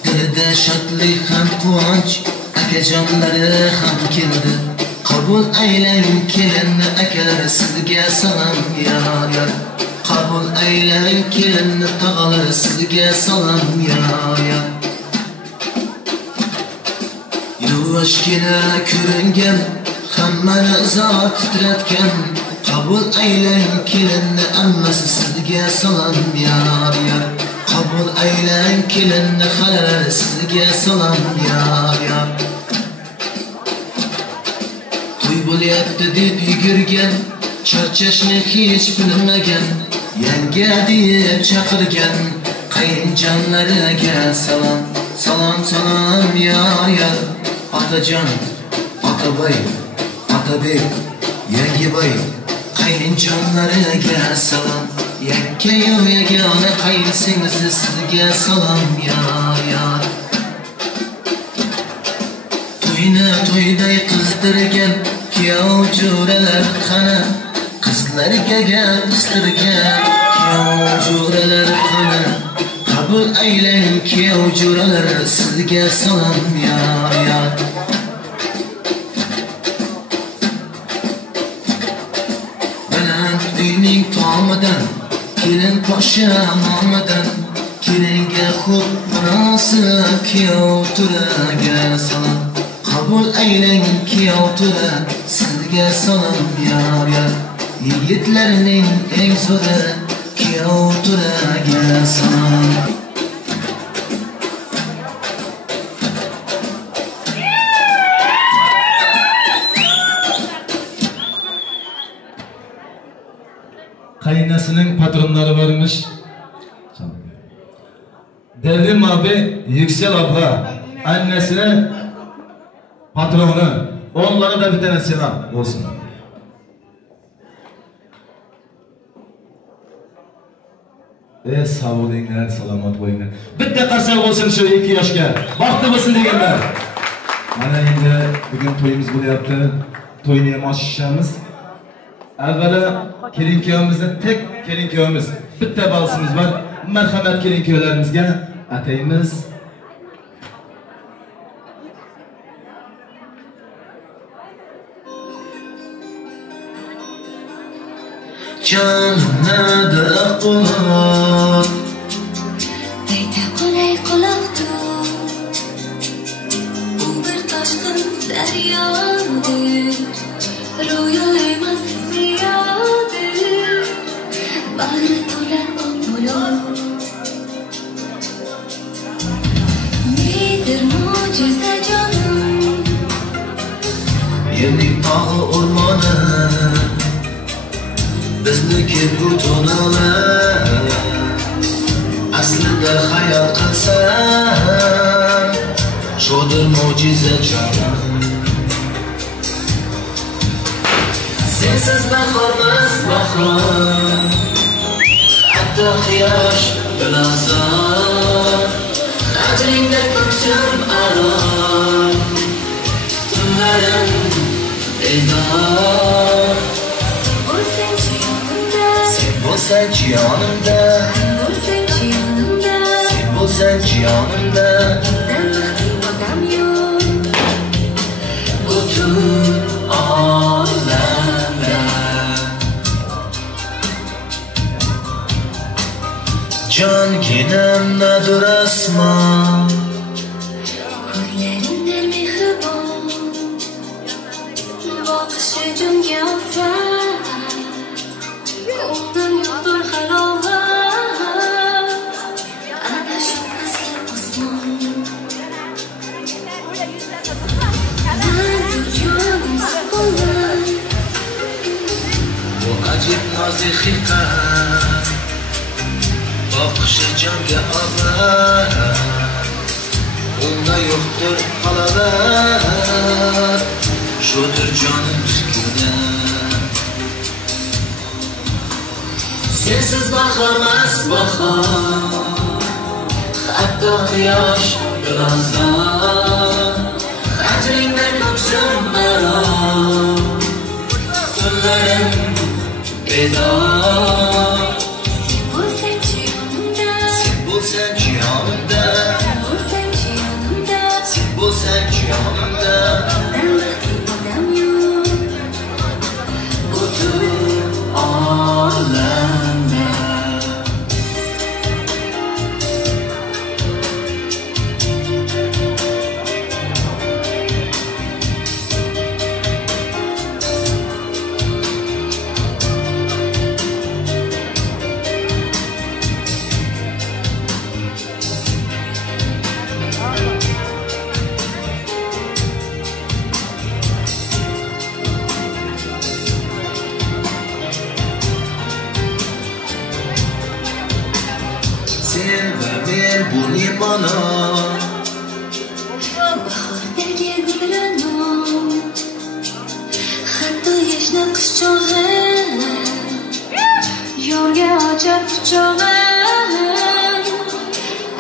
Dilida shodlik ham quvonch, akajonlari ham keldi. Qabul aylang kelinni akalari, sizga salom yor yor. Qabul aylang kelinni tog'alari, sizga salom yor yor. Yuvoshgina ko'ringan, hammani zot titratgan. Qabul aylang kelinni ammasi, sizga salom yor yor. Qabul aylang kelinni xalari, sizga salom yor yor. To'y bo'lyapti deb yugurgan, charchashni hech bilmagan, yanga deb chaqirgan qayinjonlariga salom. Salom salom yor yor. Otajon, otabay, otabek, yangiboy qayinjonlariga salom. Yakkayu yagona qaynsingisi, sizga salom yor yor. To'yni to'yday qizdirgan kuyov jo'ralar qani, qizlarga gap qistirgan kuyov jo'ralar qani. Qabul aylang kuyov jo'ralar, sizga salom yor yor. Baland uyning tomidan, kelin podsha nomidan, kelinga xo'p munosib kuyov turaga salom. Qabul aylang kuyov tura, sizga salom yor yor. Yigitlarning eng zo'ri kuyov turaga salom. Qaynasining patronlari varmış. Devrim abi, Yüksel abla, annesinin patronu, onlara da bir tane selam olsun. Sağ olinglar, salomat bo'linglar. Bitta qarsak olsun şu 2 yoshga. Vaqti bo'lsin deganlar. Mana endi bugun to'yimiz bo'lyapti. To'yni ham ochishamiz. Avvalo kelin-kuyovimizni tek kelin-kuyovimiz bitta balsimiz var. Marhamat kelin-kuyovlarimizga ataymiz. Canımda qulaq Deydi qulay quloqdur. U bir toshqin daryodir, ro'yo emas ziyodir. Bag'ri to'la oq nedir mo'jiza jonim, yerning tog'i o'rmoni bizniki bu to'nalar. Aslida hayal qilsam shodir mo'jiza jonim. Sensiz bahormas bahor, hatto quyosh bilasan. Ajringda ko'ksim aro, tunlarim bedor. Bo'lsanchi yonimda, bo'lsanchi yonimda, sen bo'lsanchi yonimda. mendan baxtli odam yo'q. Butun olamda jonginam nadur asmon. Ko'zlaringdan mehribon, boqishi jonga ofat. Ko'nglim yo'qdir halovat, adashib asli osmon. Nandir jonim sukunat, Bu ajib nozik hiqat, boqishi jonga ofat. Unda yo'qdir halovat, shudir jonim sukunat. Sensiz bahormas bahor, hatto quyosh birazdan ajringdan ko'ksim marom tunlarim bedor sen bo'lsang yonimda sen bo'lsang yonimda odam yo'q butun olamda bu limona bahordagi gudranom hatto yashna qish chog'i yorga ochar quchog'im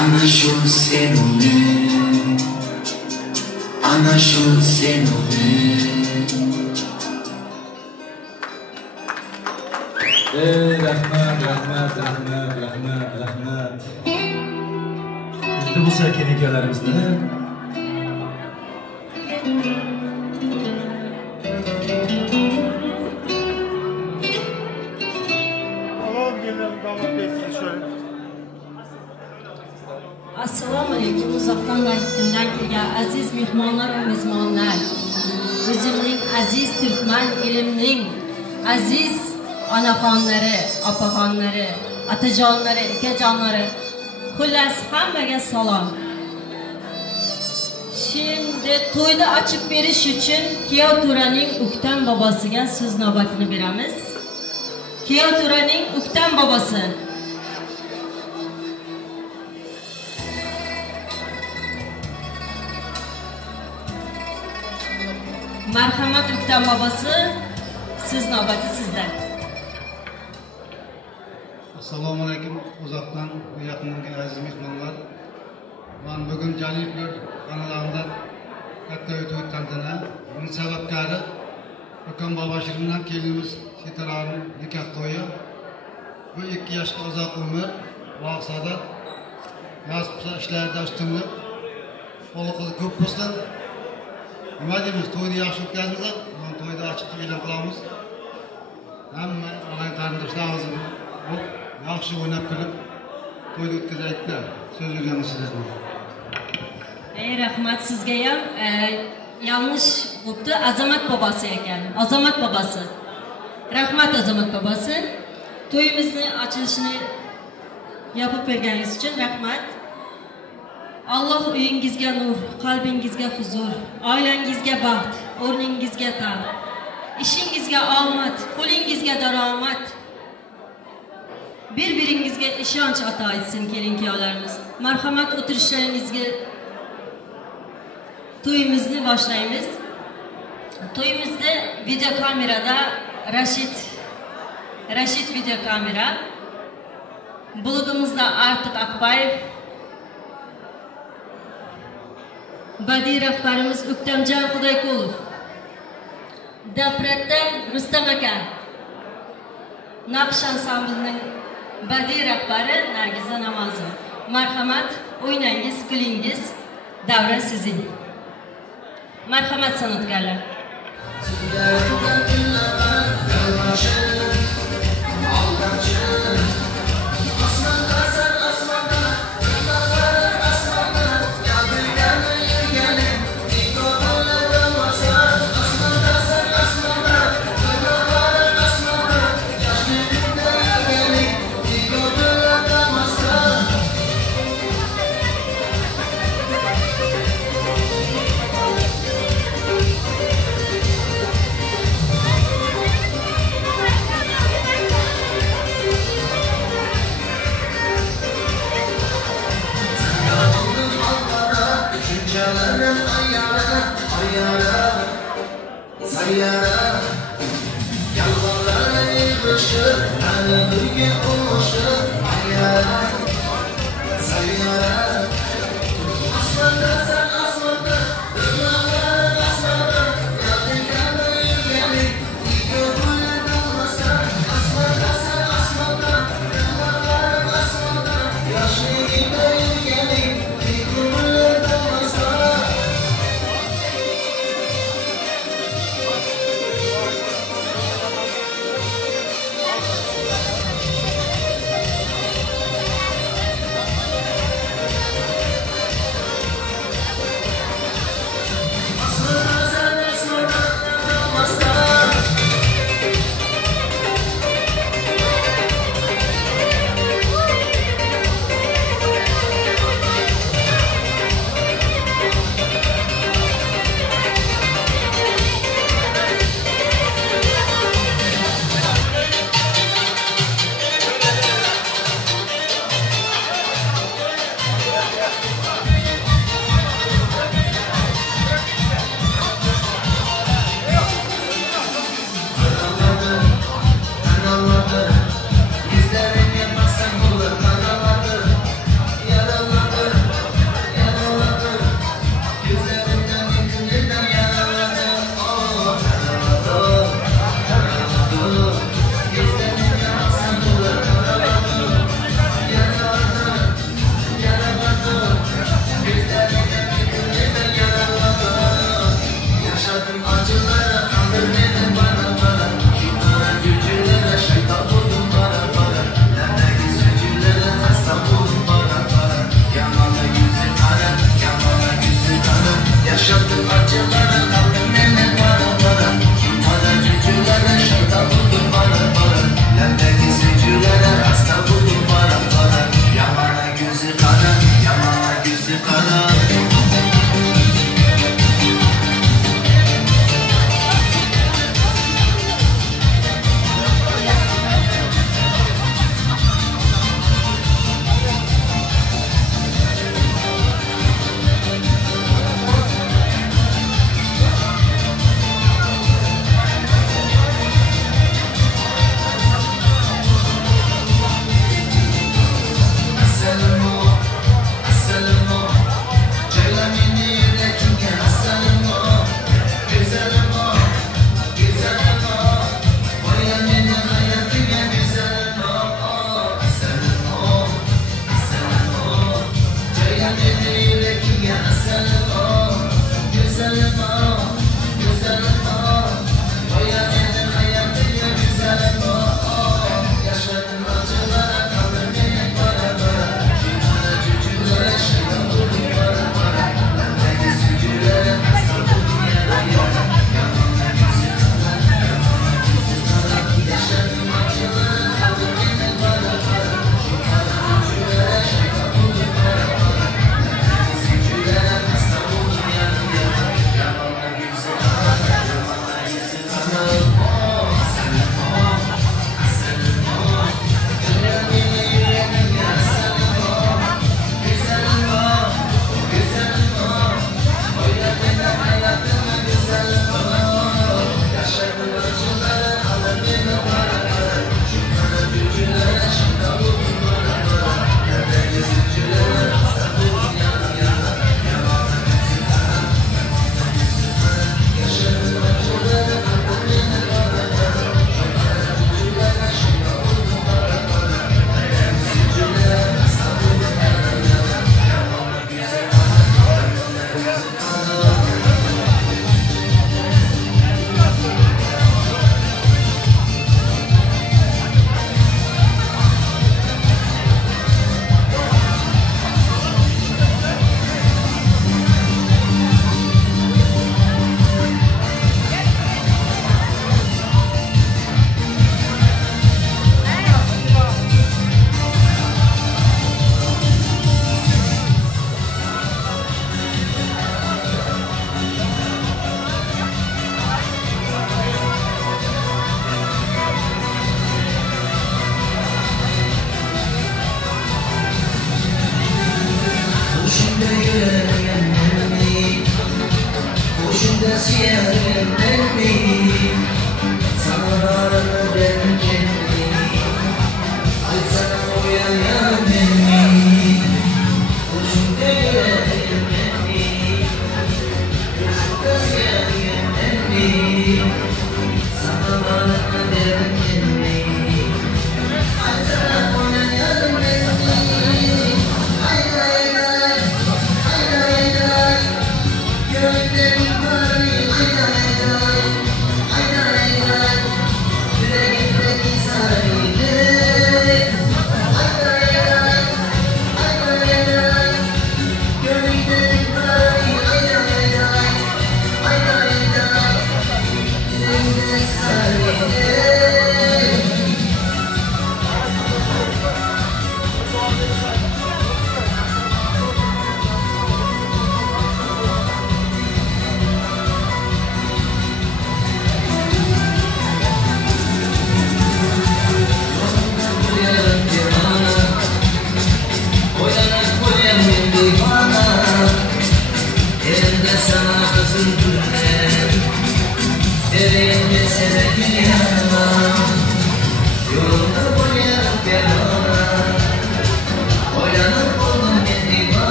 ana shu sen uni ana shu sen uni rahmat bu sakin hikoyalarimizni Assalomu alaykum. Uzoqdan va yaqindan kelgan aziz mehmonlar va mezmonlar. O'zimning aziz turkman elimning aziz onaxonlari, opaxonlari, otajonlari, akajonlari, xullas hammaga salom. Şimdi to'yda ochib berish uchun Kiyov To'raning Uktam bobosiga so'z navbatini beramiz. Kiyov To'raning Uktam bobosi. Marhamat Uktam bobosi, siz navbati sizda. Assalomu alaykum. Uzoqdan va yaqindan aziz mehmonlar. Men bugun Jalillar kanallarida katta to'y tantana. Buning sababkori Ukam Boboshirdan kelimiz Setalarning nikoh to'yi. Bu 2 yoshga uzoq umr, vaqsada nasib ishlarda ustunlik, qo'liqi ko'p bo'lsin. Nima deymiz, to'yni yaxshi o'tkazamiz, to'yda ochiqlik e'lon qilamiz. Hamma og'ay qarindoshlarimiz bu yaxshi o'ynab kulib to'yni o'tkazayliklar. So'z beramiz sizlarga. Rahmat sizga ham. Yanlış bo'libdi, Azamat bobosi ekan. Azamat bobosi. Rahmat Azamat bobosi. To'yimizni ochilishini yapib berganingiz uchun rahmat. Allah uyingizga nur, qalbingizga huzur, oilangizga baxt, o'rningizga taxt, ishingizga omad, qo'lingizga daromad, bir-biringizga ishonch ato etsin kelin-kuyovlarimiz. Marhamat o'tirishlaringizga to'yimizni boshlaymiz. To'yimizda videokamerada Rashid videokamera, blogimizda Artiq Akbayev, badiiy rahbarimiz Uktamjon Xudoyqulov, Dapratda Rustam aka, Naqsh ansamblining badiiy rahbari Nargiza Namozova. Marhamat, o'ynangiz, kulingiz, davra sizning. Marhamat san'atkorlar.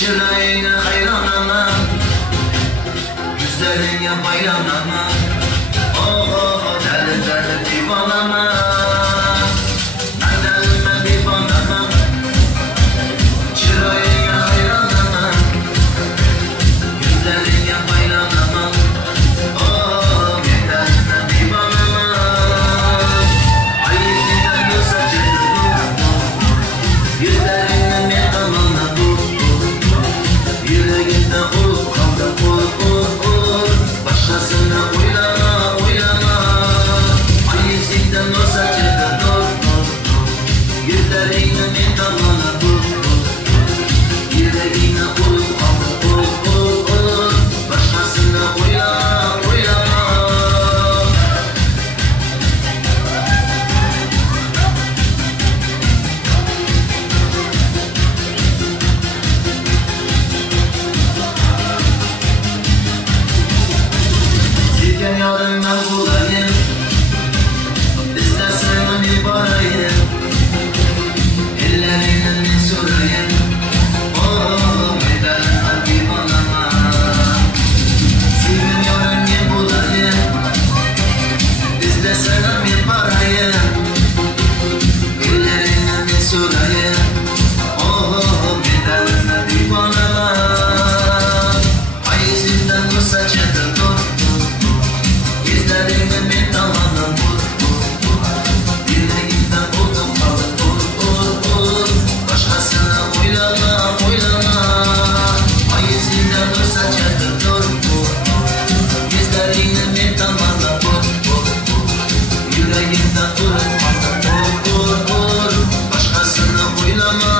Çırağına hayranama, güzelliğe bayranama, oh derdim derdim divanama, derdim divanama, çırağına hayranama, güzelliğe bayranama, oh derdim divanama, ayıcından yosa çırağına, yüzlerinden ne zamanla bu. Yüreğinde ol, kaldı ol, başkasına oylama, Ayesinden o saçıda dur, yüzlerine ne damana dur, yüreğine ol, kaldı ol, başkasına oylama. Sizden yarından bulayım, istersen bir barayım, ellerinden sorayım, oh bedelden bir banama. Sizden yarından bulayım, istersen bir barayım, ellerinden sorayım, oh bedelden bir banama. Ayesinden bu saçıda dur, yüzlerinden bir damana vur, yüreğimden oldum kalır, başkasına oylama, ayesinden o saçıda dur, yüzlerinden bir damana vur, yüreğimden oldum kalır, başkasına oylama.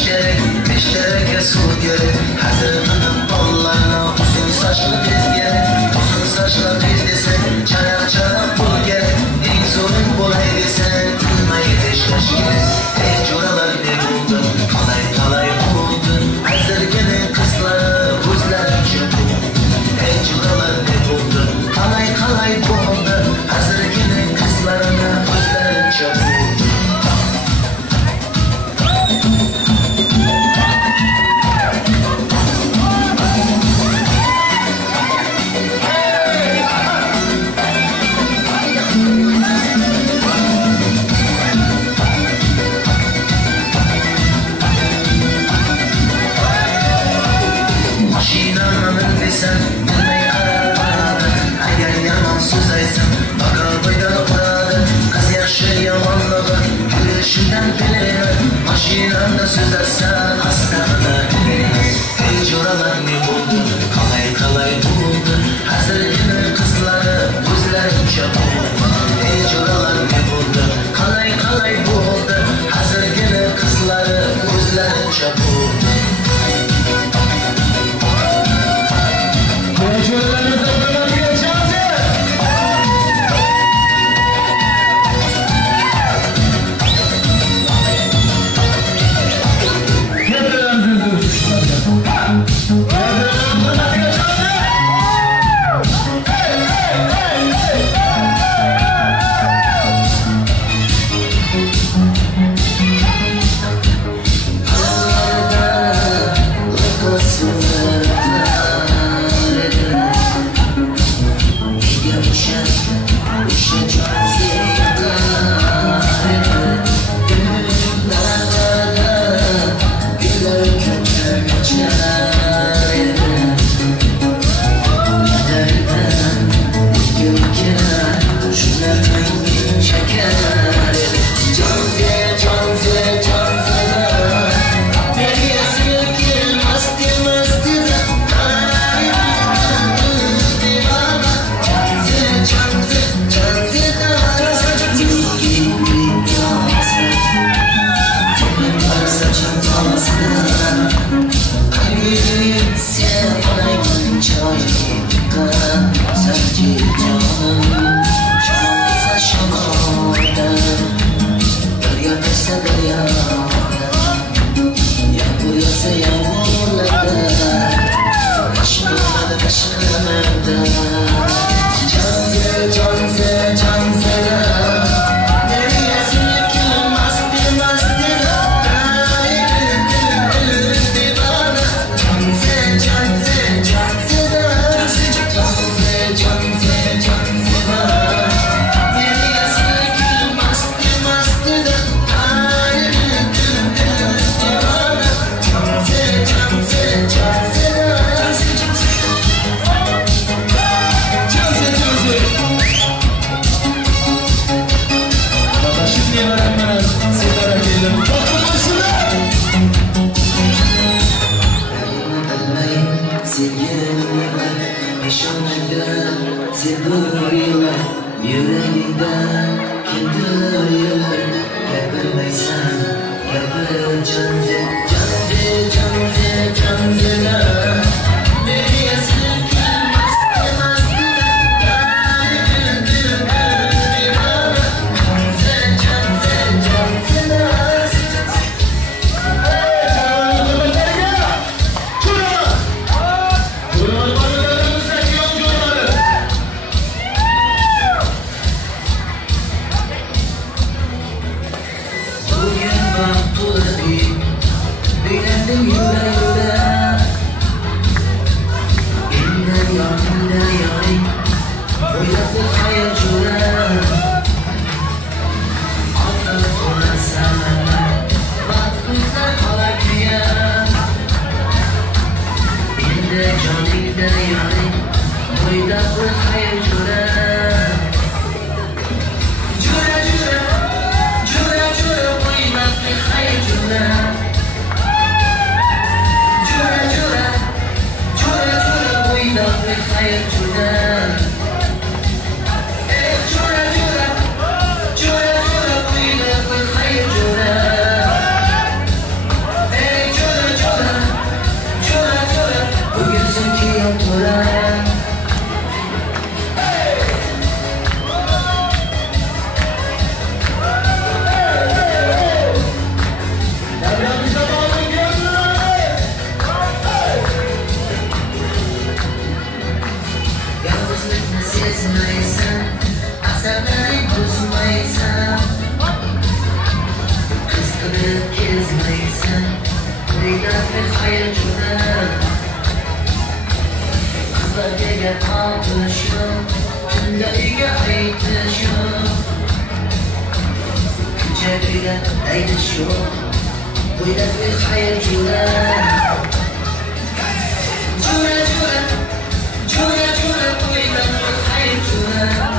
Müştereke su gerek Hazırlanıp kollarına uzun saçlı biz gerek Uzun saçlı biz desen çanak çanak bul gerek En zorun kolay desen kılma yetişmiş gerek Ey coralar ne buldun kalay kalay buldun Hazır gelen kızları buzların çöpü Ey coralar ne buldun kalay kalay buldun Hazır gelen kızlarına buzların çöpü Sen bilmeye karar vardı Eğer yalan söz aysan Bakal boyda uğradı Kız yaşı yamanlığı Gülüşünden bilir Maşinanda söz aysan Aslanına bilir Ey coralar ne buldu Kalay kalay buldu Hazır yine kızları Gözlerin çabuk Ey coralar ne buldu Kalay kalay buldu Hazır yine kızları Gözlerin çabuk Uydan bir hayır cüda Kızlarga gap oltishim Tunda uyga aytishim Kunchakiga aytishim Uydan bir hayır cüda Cüda cüda Cüda cüda uydan bir hayır cüda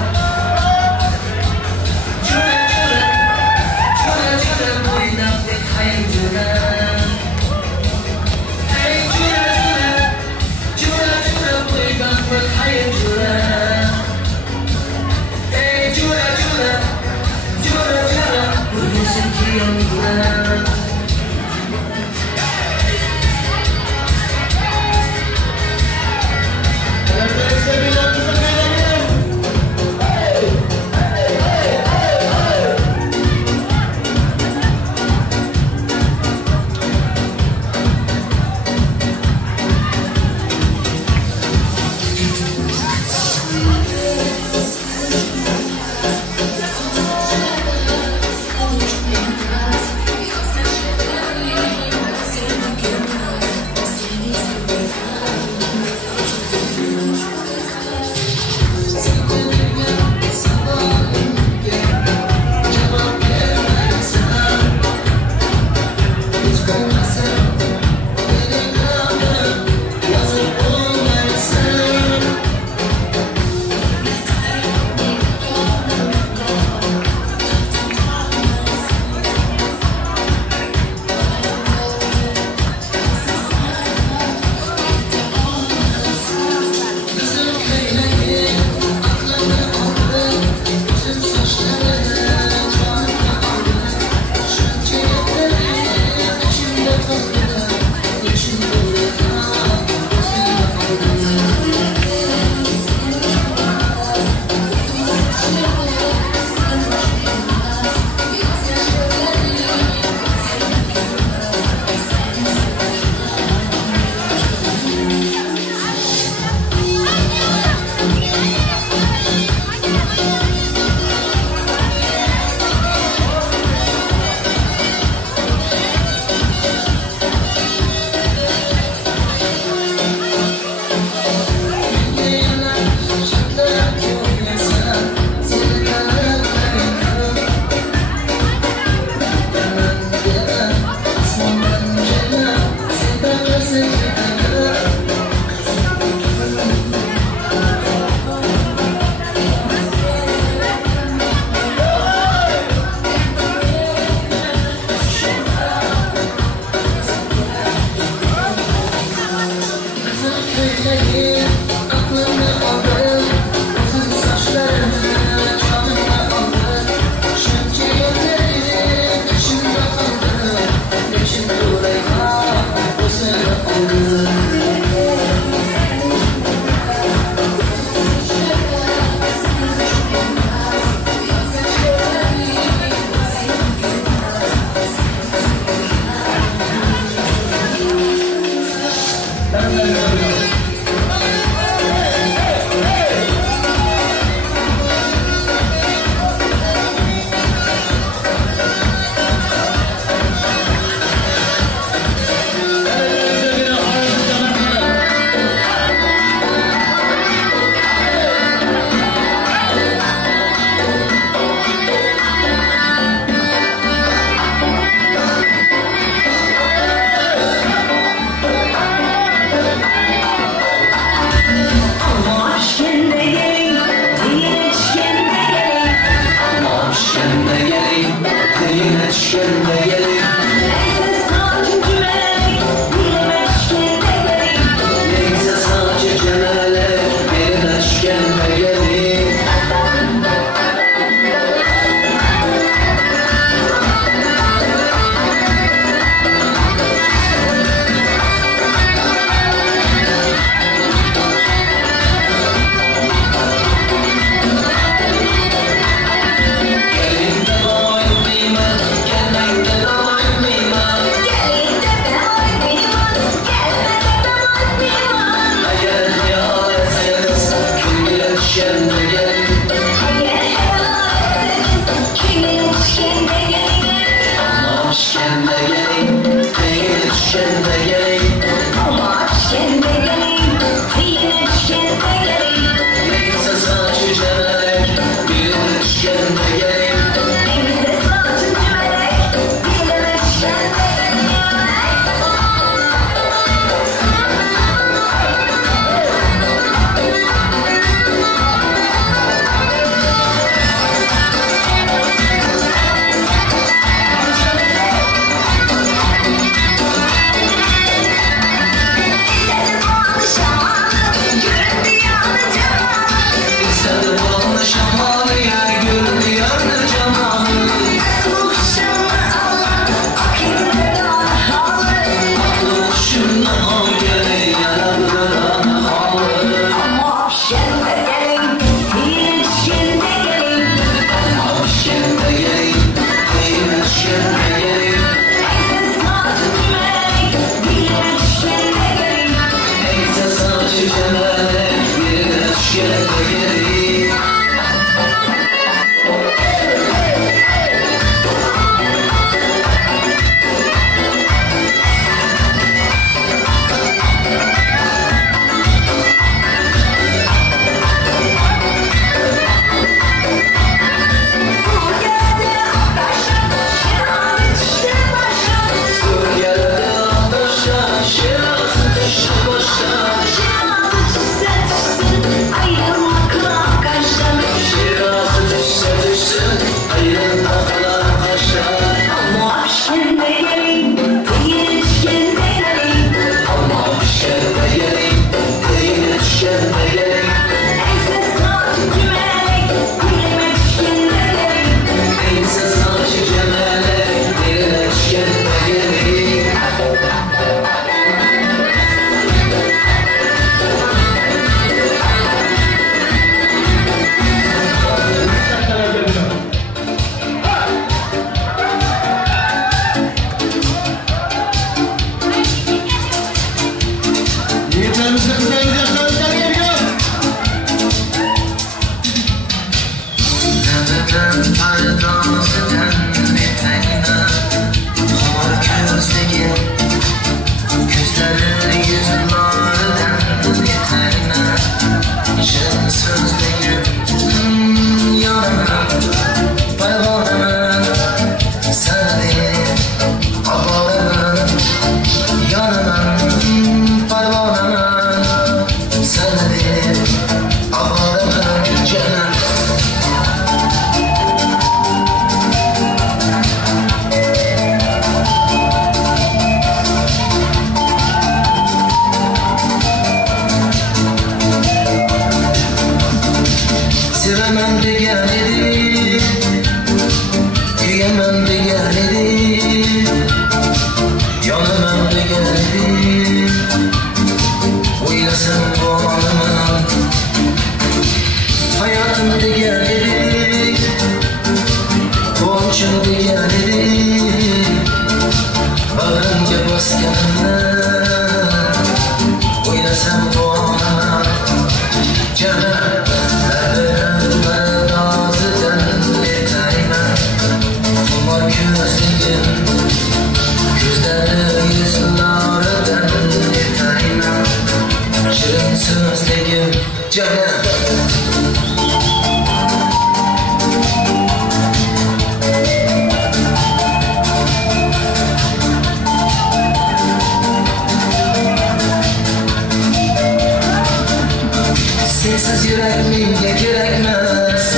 Sensiz yüreğimge gerekmez,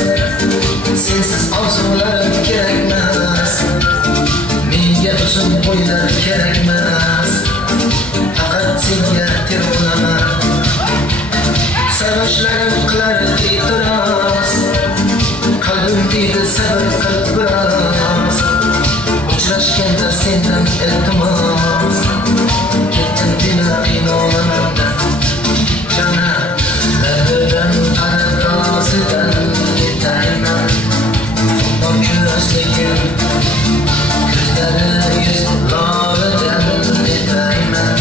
sensiz arzularım gerekmez, menga uzun boylar kerakmas, faqat senga terulaman. Savaşlarım qilar e'tiroz, qalbim deydi sabr qilib biroz, uchrashganda sendan iltimos, ketdim dema qiynalamandan canam. Labdan qaraqosidan ketayman, bor ko'zligim, ko'zlari yuzlaridan ketayman,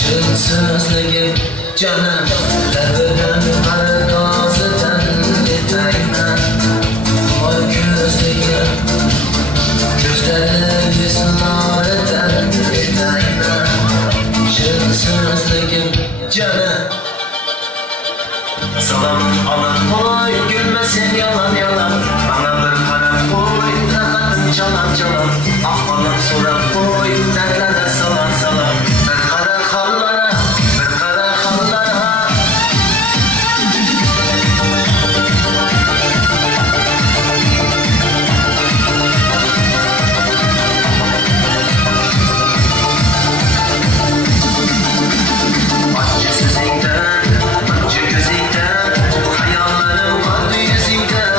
shirin so'zligim canam. Labdan qaraqosidan ketayman, bor ko'zligim, ko'zlari yuzlaridan ketayman, sözlüğüm canı Salamın alın koy gülmesin yalan yalan Bana bir karar koy rahatın çalan çalan Ahvalım soran koy dertlere salan salan Bir karar hallara bir karar hallara Acı sözünden, acı gözünden Hayallerim vardı yüzünden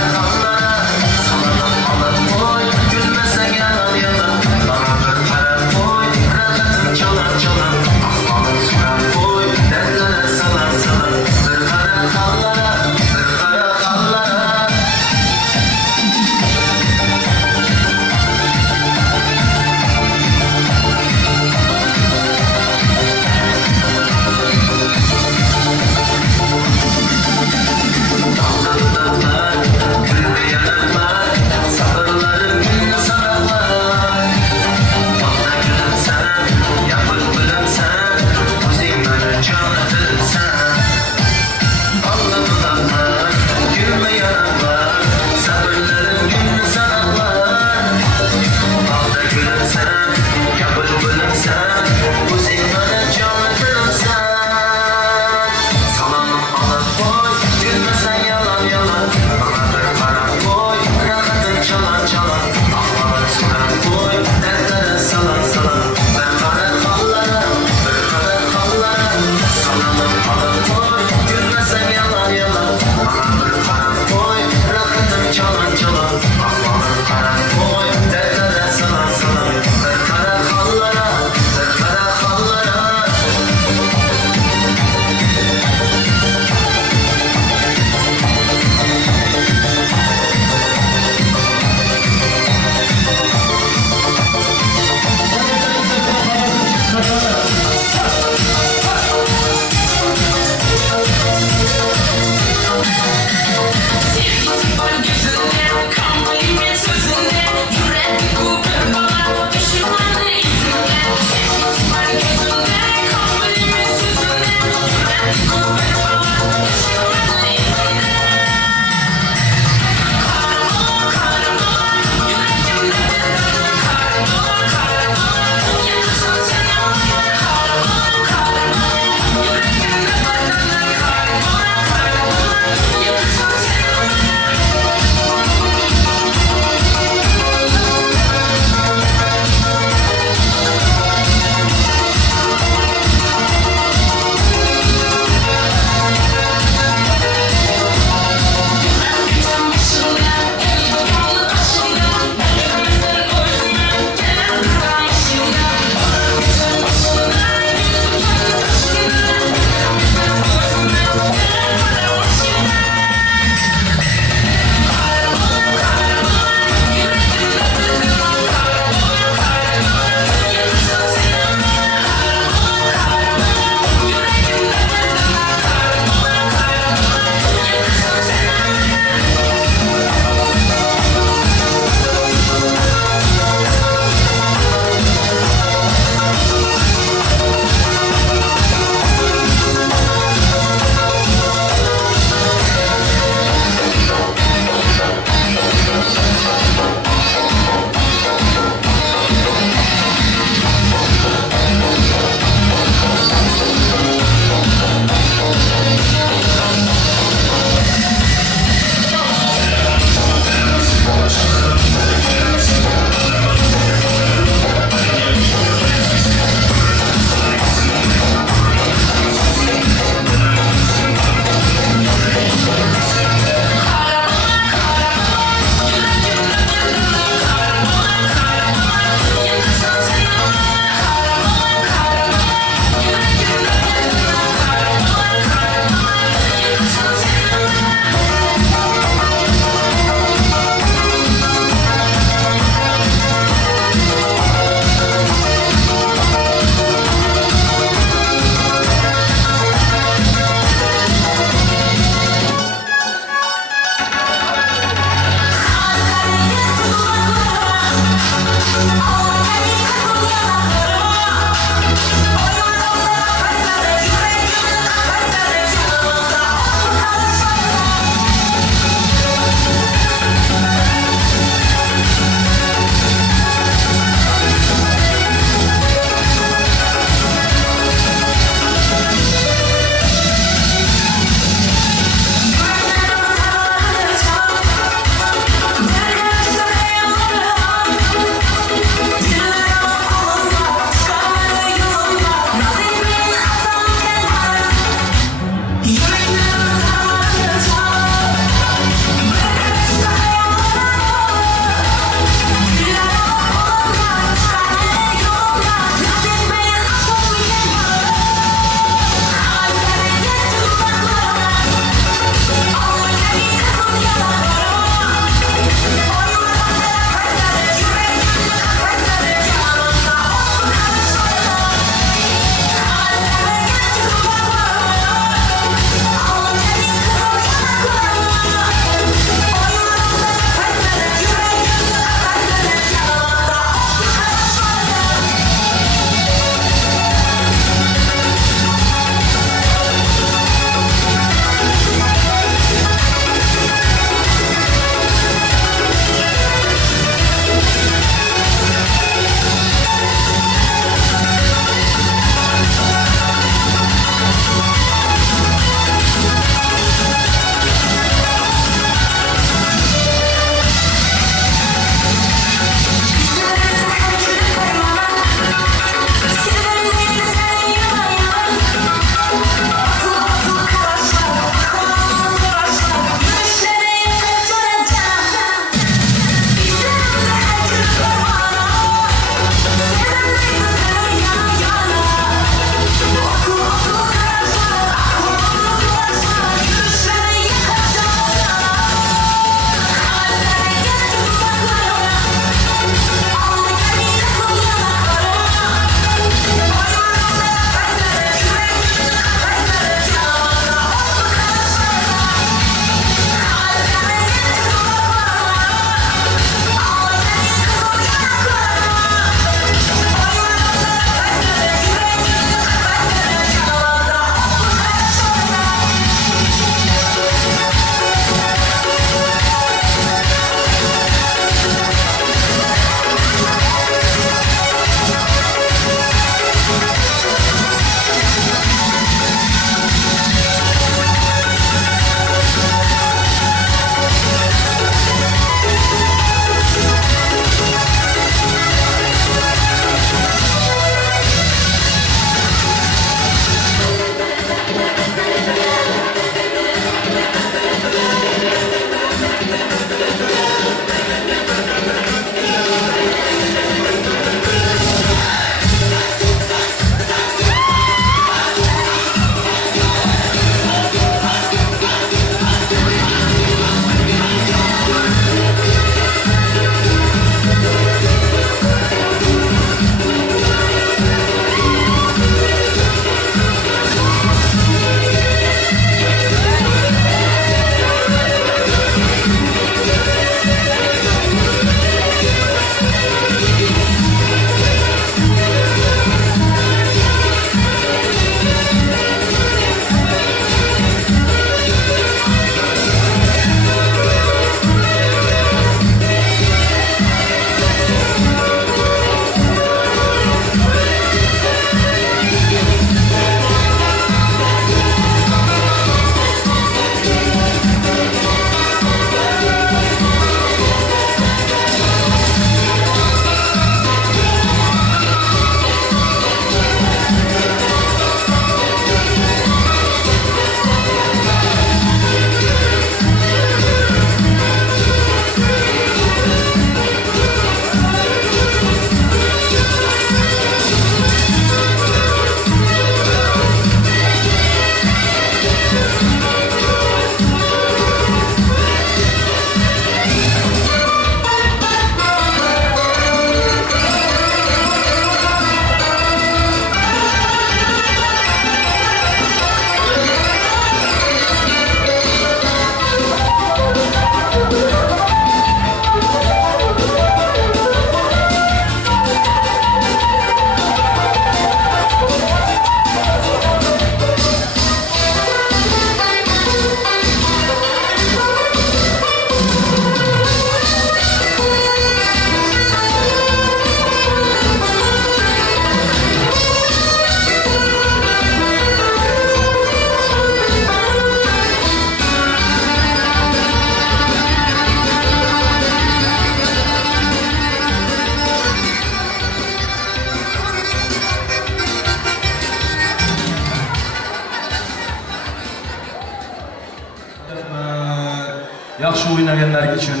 yaxshi o'ynaganlar uchun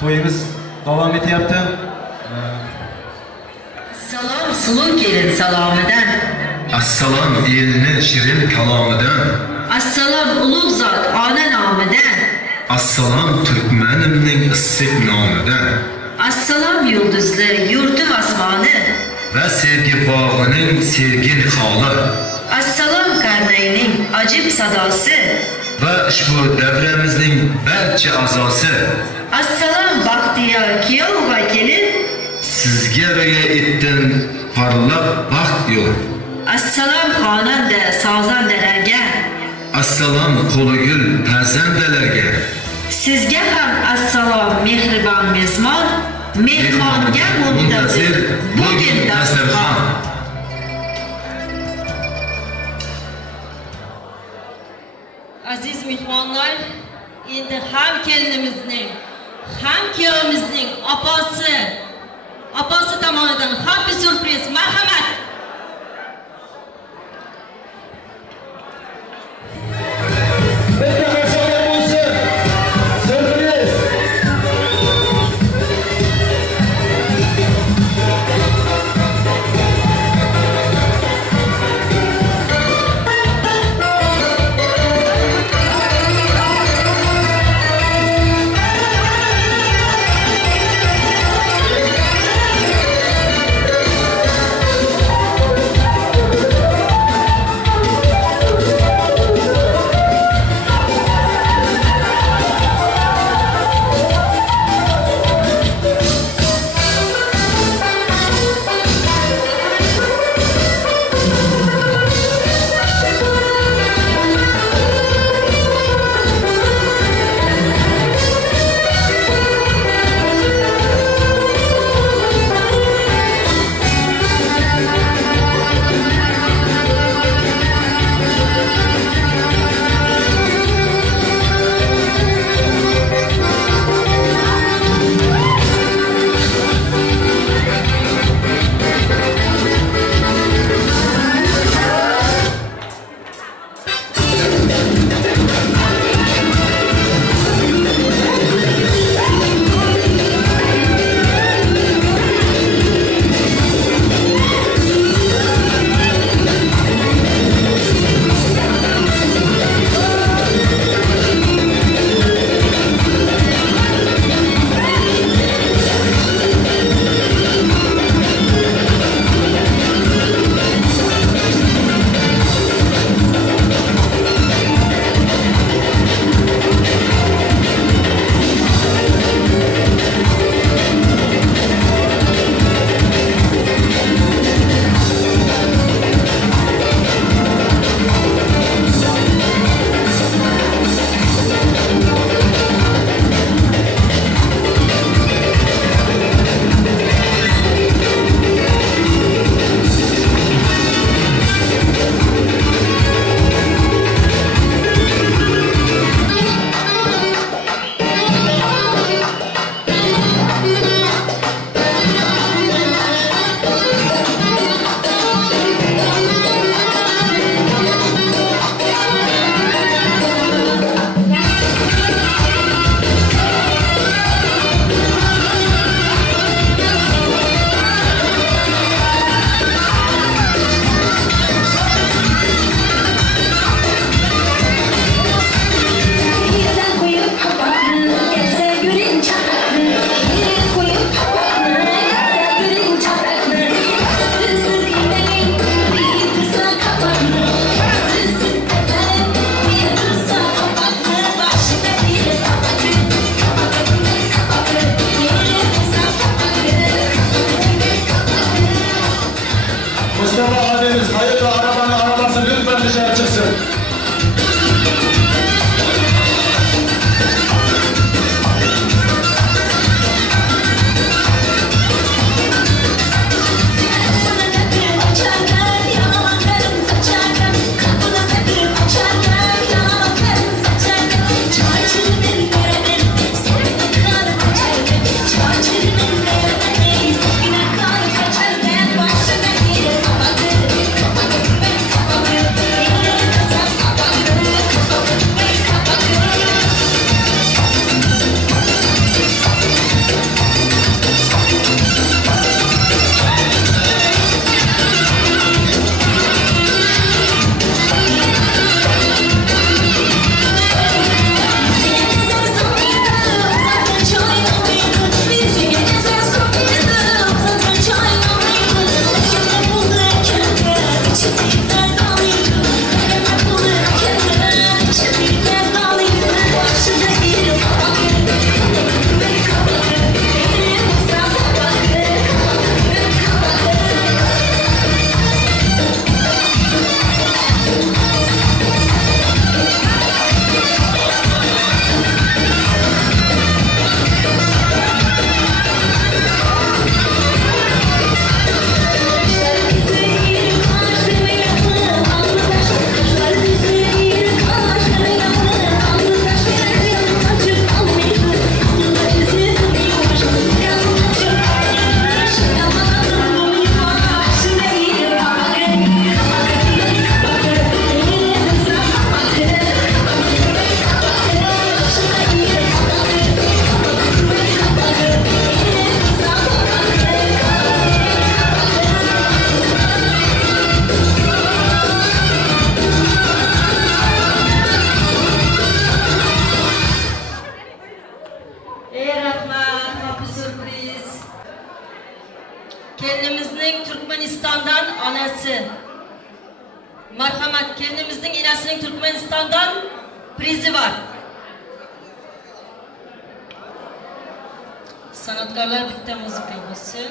to'yimiz davom etyapti. Salom suluk gelin salamidan. Assalom elni shirin kalomidan. Assalom ulug' zot ona nomidan. Assalom turkmanimning issiq nomidan. Assalom yulduzli yurtim osmoni. Va sevgi bog'ining sevgi niholi. Assalom karnayning ajib sadosi. Va ushbu davramizning barcha a'zosi. Assalom baxtiyor kuyov va kelin. Sizga rioya etdim parlab baxt yo'l. Assalom xonanda sozandalarga. Assalom qo'ligul pazandalarga. Sizga ham assalom mehribon mezmon. Mehmonga muntazir bugun dasturxon. Aziz mehmonlar, endi ham kelinimizning, ham kuyovimizning opasi tomonidan happy surpriz, marhamat. kelinimizning Turkmanistondan onasi. Marhamat, kelinimizning enasining Turkmanistondan prizi var. Sanatkarlar bitta muzika bo'lsin.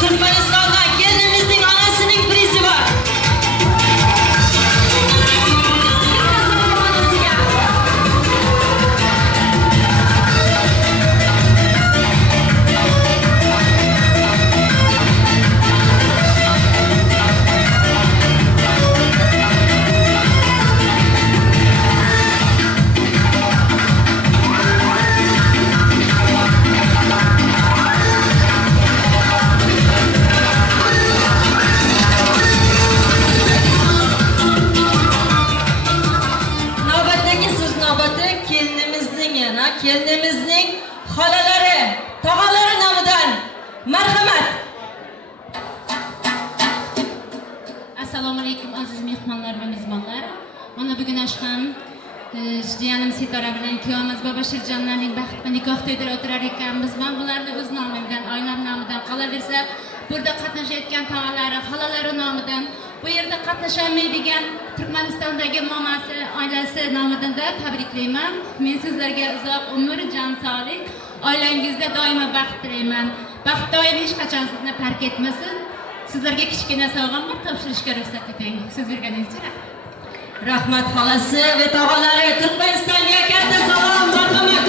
Turkmenistan'dan gelinimizin anasının prizi var. Kelinimizning xolaları, tog'alari nomidan marhamat. Assalomu alaykum aziz mehmonlar va mezbonlar. Mana bugun oshxon jiyanim Sitora bilan kuyovimiz Bobashirjonlarning baxtli nikoh to'yida o'tirar ekanmiz. Men bularni o'z nomimdan, oilam nomidan, qolaversa burada qatnashayotgan tog'alari, xolalari nomidan, bu yerda qatnasholmaydigan Turkmanistondagi mamasi, oilasi nomidan da tabriklayman. Men sizlarga uzoq umr, jon sog'lik, oilangizda doimo baxt tilayman. Baxt doim hech qachon sizni tark etmasin. Sizlarga kichkina sovg'am bor, topshirishga ruxsat eting. Siz berganingizcha. Rahmat xolasi va tog'alari, Turkmanistonga katta salom, marhamat.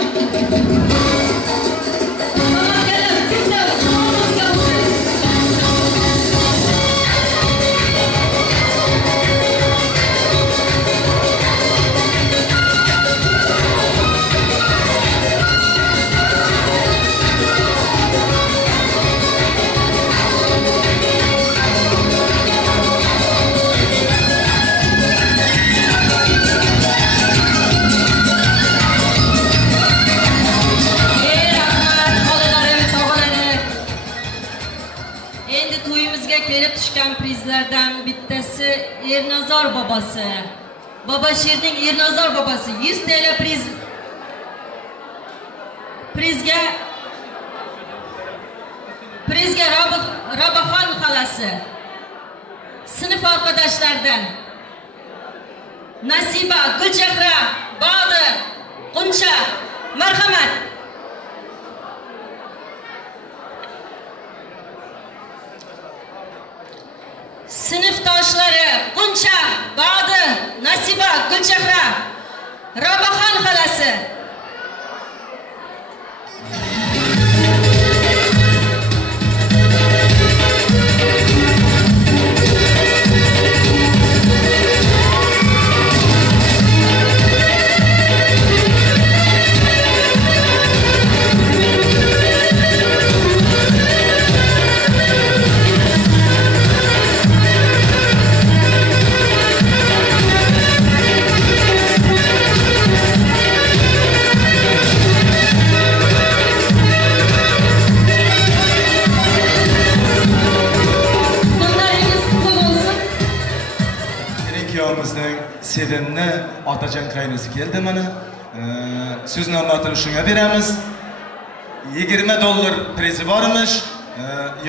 Kelib tushgan prizlardan bittasi Ernazor babasi. Babashirning Ernazor babasi 100 TL prizga Rabaxon xolasi. Sinf arkadaşlardan Nasiba, Gulchehra, Bodi, Quncha, marhamat. Sinfdoshlari Quncha, Bodi, Nasiba, Gulchehra, Rabaxon xolasi. Sevimli Otajon qaynisi keldi mana. So'z nomlatini shunga beramiz. $20 prizi bormish.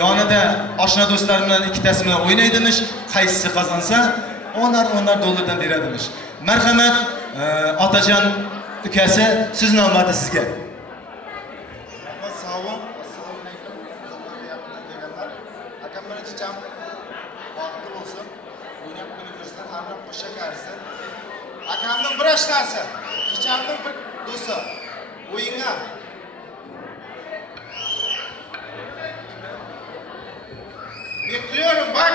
Yonida oshna do'stlar bilan ikkitasi bilan o'ynaydimish. Qaysisi qozonsa, $10 beradimiş. Marhamat, Otajon ukasi so'z nomlati sizga. Sog'om. Assalomu alaykum. Deganlar. Akam bilan chicham vaqti bo'lsin. O'ynab kulib hamroh qo'sha qarsin. Akamning bir ashnasi, kichamning bir do'sti. O'yinga. Bekliyorum bak.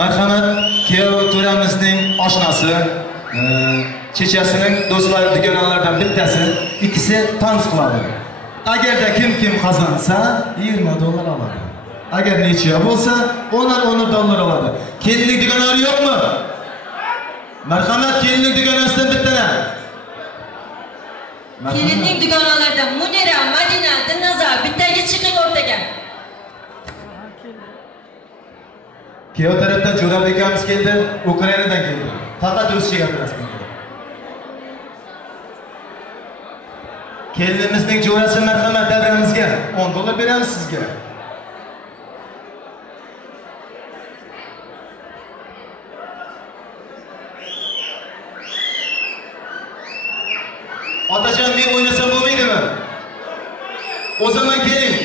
Marhamat, kuyov to'ramizning oshnasi, chechasining do'stlari dugonalaridan bittasi, ikkisi tanz qiladi. Agarda kim qozonsa, $20 oladi. Agar necha bo'lsa, $10 oladi. Kelinlik dugonalari yo'qmi? Marhamat, kelinlik dugonasidan bittalar. Kelinning dugonalardan Munira, Madina, Dilnoza bittagi chiqing o'rtaga. Kuyov tarafdan Jo'rabek akamiz keldi, Ukrainadan keldi. Faqat o'zcha gapirasiz. Kelinimizning jo'rasi marhamat davramizga $10 beramiz sizga. Otajon, men o'ynasam bo'lmaydimi? O zaman keling.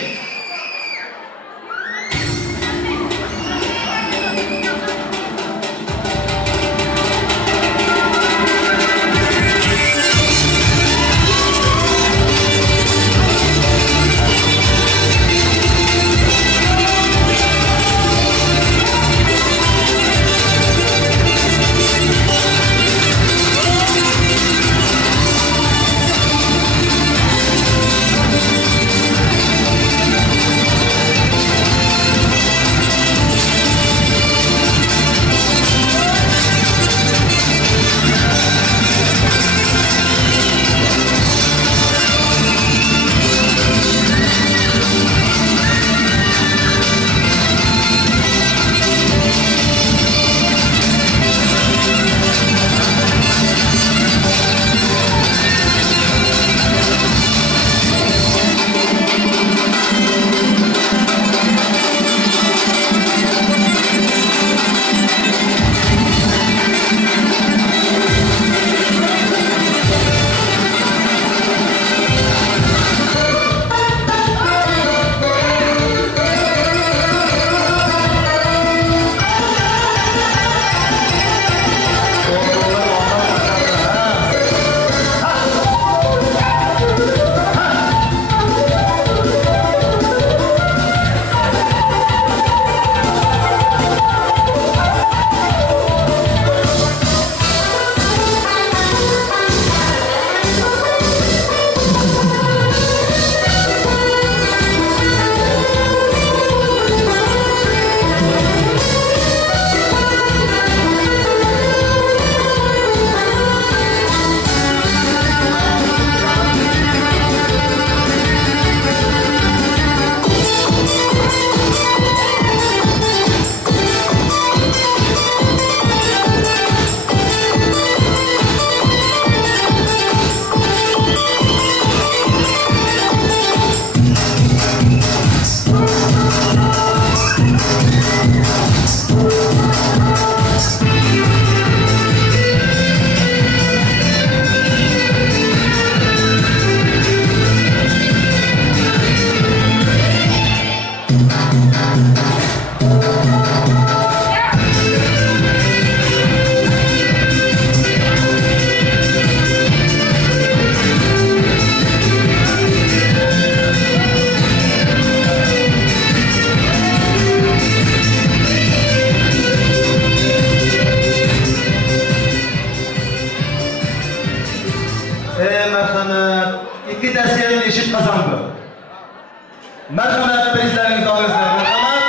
Marhamat, prizlaringizni olinglar. Marhamat.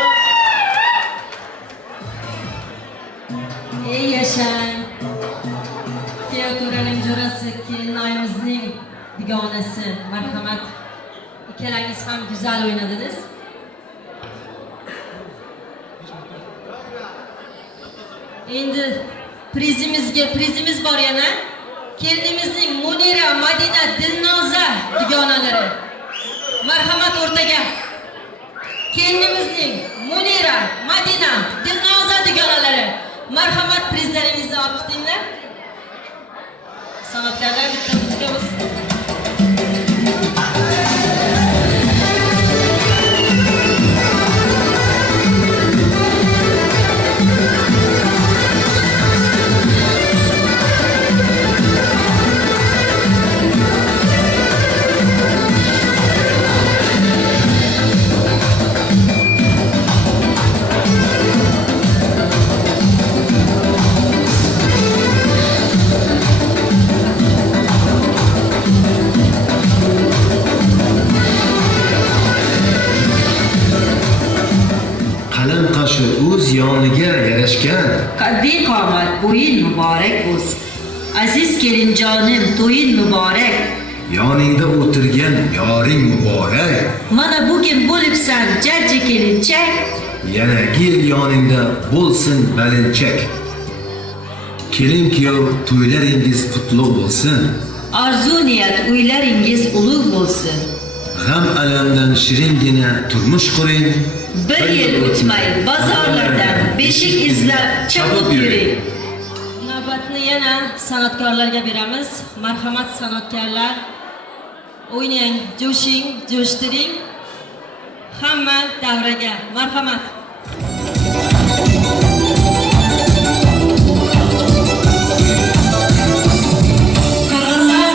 Ey yashang. Teatraning jo'rasi, kelinayimizning dugonasi. Marhamat. Ikkalangiz ham go'zal o'ynadingiz. Endi prizimiz bor yana. Kelinimizning Munira, Madina, Dilnoza dugonalari. Marhamat o'rtaga. Kelinimizning Munira, Madina, Dilnoza dugonalari. Marhamat, prizlaringizni olib ketinglar. San'atkorlar bitta muzikamiz. O'z yoniga yarashgan qaddiy qomat bo'yin muborak bo'lsin. Aziz kelinjonim, to'yin muborak. yoningda o'tirgan yoring muborak. Mana bugün bo'libsan jajji kelinchak. Yanagi yil yoningda bo'lsin balinchak. Kelin kuyov to'ylaringiz qutlug' bo'lsin. Arzu niyat uylaringiz ulug' bo'lsin. G'am alamdan shiringina turmush quring. Bir yil o'tmay bozorlardan beshik izlab chopib yuring. Navbatni yana san'atkorlarga beramiz. Marhamat san'atkorlar. O'ynang, jo'shing, jo'shtiring. Hamma davraga. Marhamat. Yalla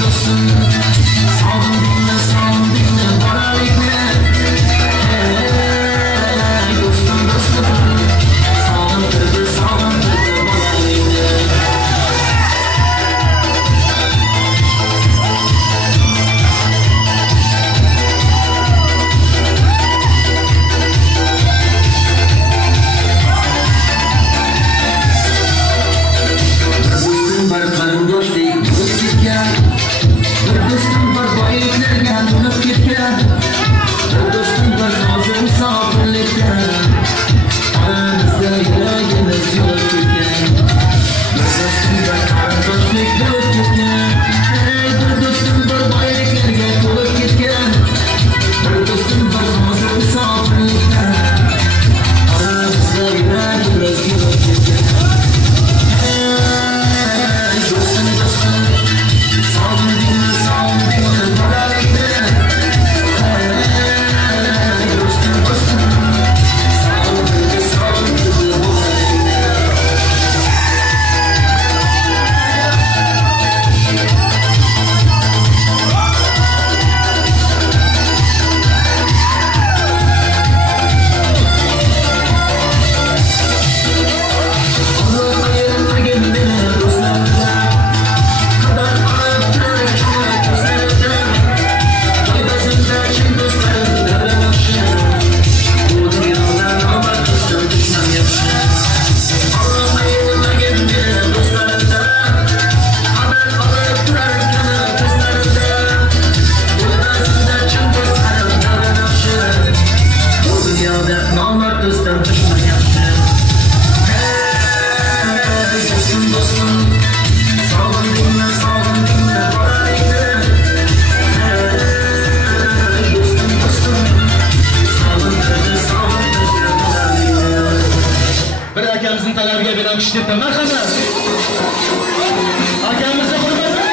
Dostum Yigitlar, marhamat. Akamizni hurmatini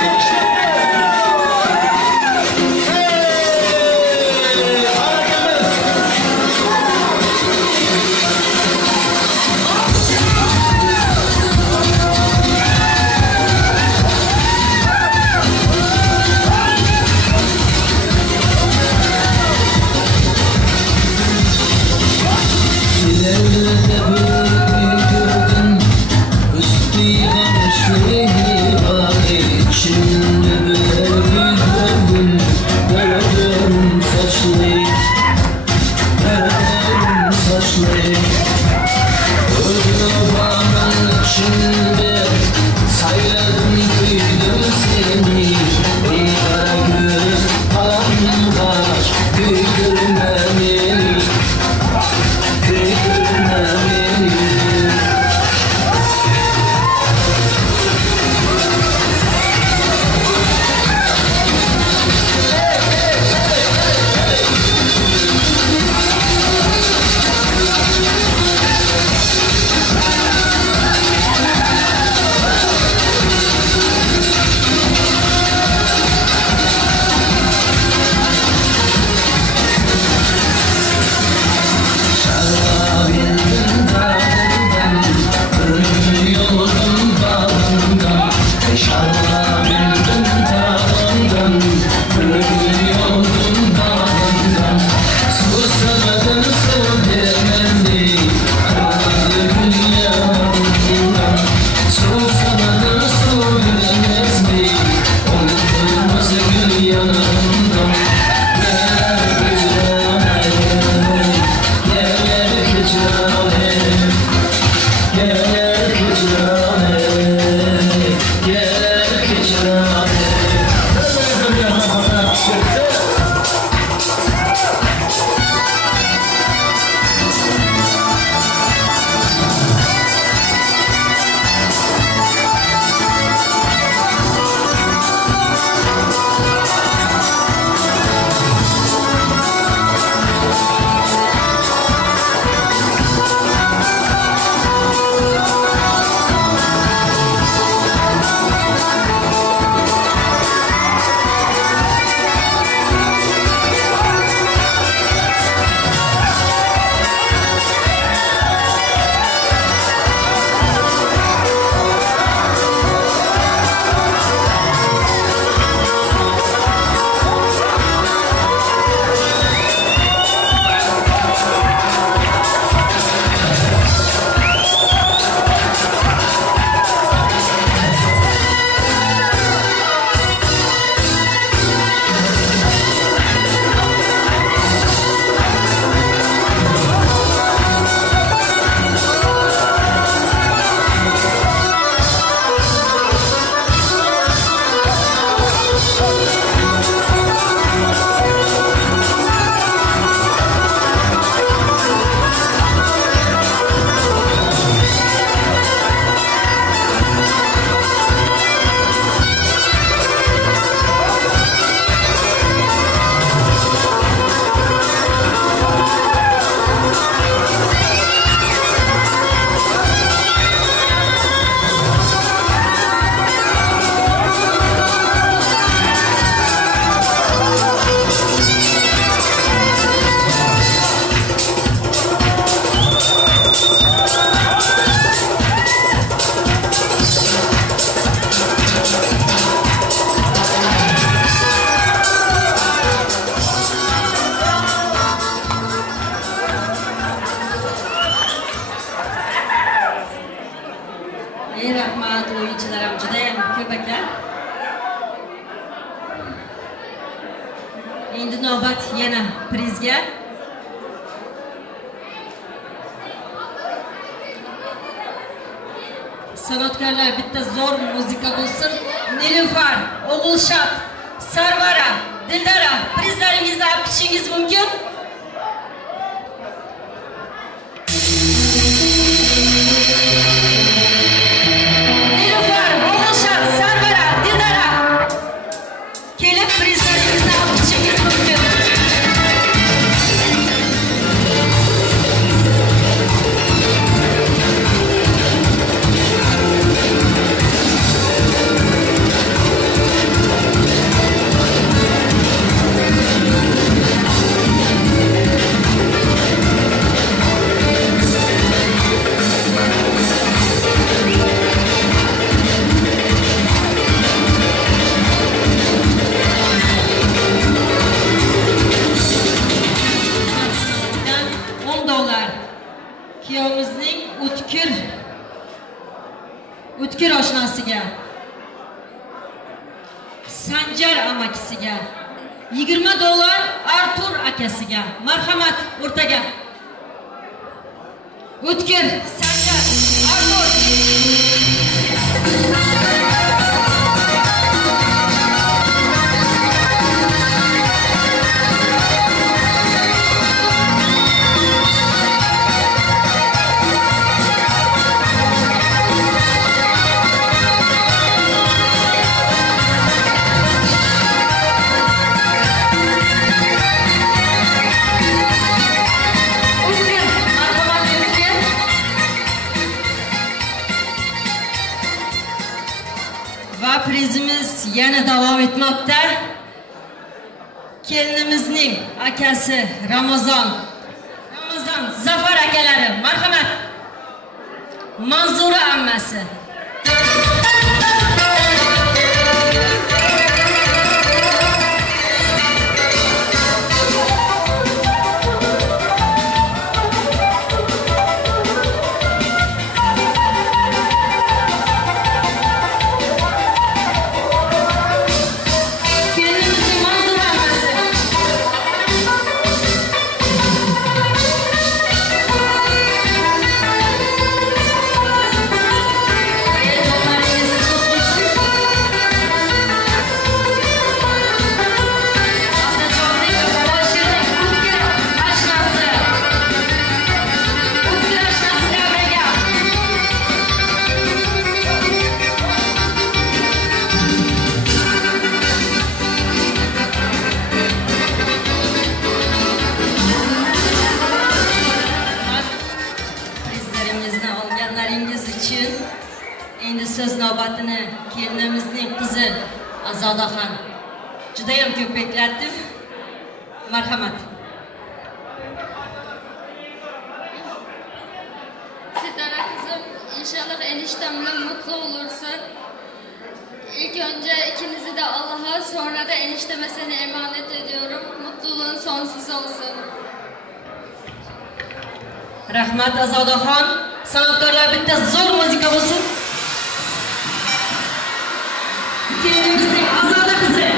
Rahmat o'yinchilarim judayam ko'p ekan. Endi navbat yana prizga. San'atkorlar bitta zo'r muzika bo'lsin. Nilufar, O'g'ilshab, Sarvara, Dildora prizlaringizni olib ketishingiz mumkin. oshnasiga, Sanjar amakisiga, $20 Artur akasiga. Marhamat, o'rtaga. O'tkir, Sanjar, Artur. Prizimiz yana davom etmoqda. Kelinimizning akasi Ramazon Zafar akalari, marhamat. Manzura ammasi. Endi so'z navbatini kelinimizning qizi Azodaxon juda ham ko'p beklatdim. Marhamat. Sitara kızım, inşallah eniştemle mutlu olursun. İlk önce ikinizi de Allah'a, sonra da enişteme seni emanet ediyorum. Mutluluğun sonsuz olsun. Rahmat Azodaxon. Sanatkorlar bitta zo'r muzika bo'lsin. Kelinimizning Azoda qizi.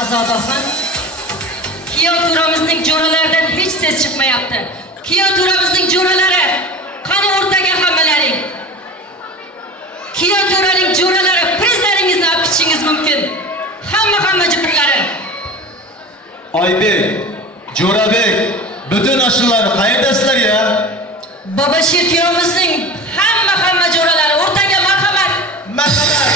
Azodaxon. Kiyov turamizning jo'ralaridan hech ses chiqmayapti. Kiyov turamizning jo'ralari, qani o'rtaga hammalaring. Kiyov turaning jo'ralari, prizlaringizni olib ketishingiz mumkin. Hamma jiqirlari. Oybek, Jo'rabek, butun ashullar qayerdasizlar ya? Babashir kiyovimizning hamma jo'ralari o'rtaga marhamat. Marhamat.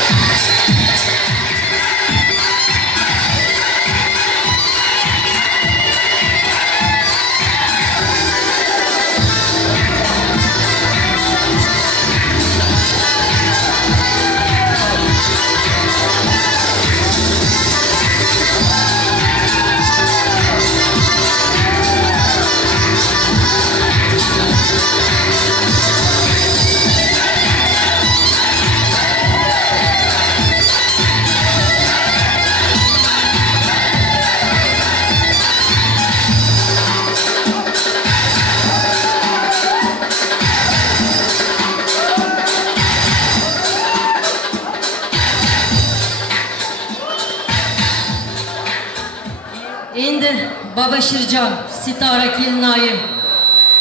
Endi Babashirjon, Sitora kelinoyim,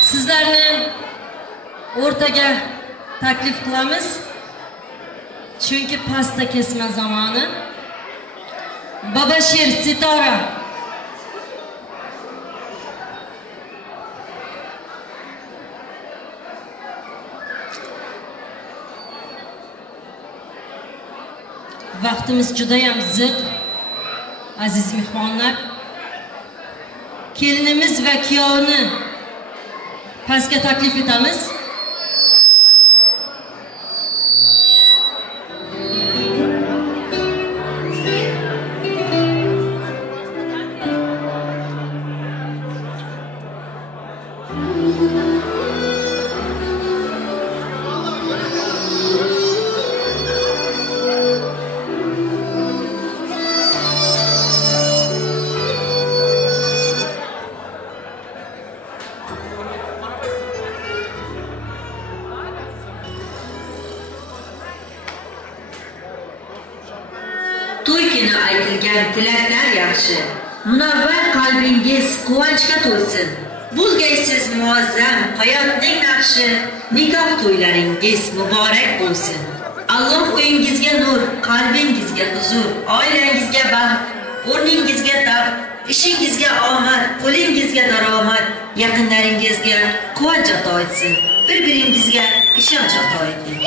sizlarni o'rtaga taklif qilamiz. Chunki pasta kesma zamoni. Babashir, Sitora. Vaqtimiz juda ham ziq. Aziz mehmonlar, kelinimiz va kuyovni pastga taklif etamiz. Munavvar qalbingiz quvonchga to'lsin. Bo'lgaysiz muazzam hayotning naqshi, nikoh to'ylaringiz muborak bo'lsin. Alloh uyingizga nur, qalbingizga huzur, oilangizga baxt, o'rningizga taxt, ishingizga omad, qo'lingizga daromad, yaqinlaringizga quvonch ato etsin. Bir-biringizga ishonch ato eting.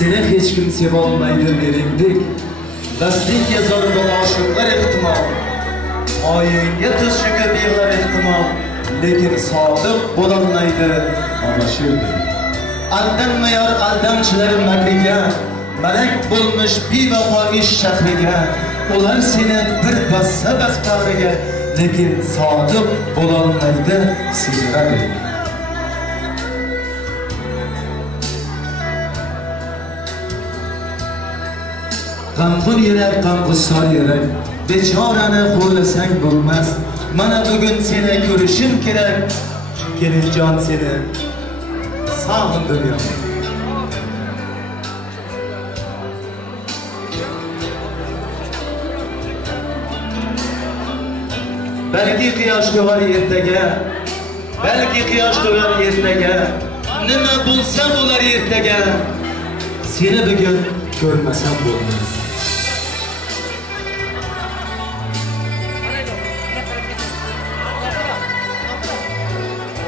Seni hiç kim sevolmaydi mendek, dasting yazar bu oshirlar ehtimol, oyingga tushishga beg'ar ehtimol, lekin sodiq bo'lolmaydi adashirdi. Aldanmayar aldamchilar makriga, malak bo'lmish bevafo ish shahriga, ular seni bir bassa bas bag'riga, lekin sodiq bo'lolmaydi sezradi. Qamqur yurak, qamqusor yurak, bechorani xo'rlasang bo'lmas. Mana bugun seni ko'rishim kerak, kelinjon seni sog'indim yo. Balki quyosh tug'ar ertaga, balki quyosh tug'ar ertaga, nima bo'lsa bo'lar ertaga, seni bugun ko'rmasam bo'lmas.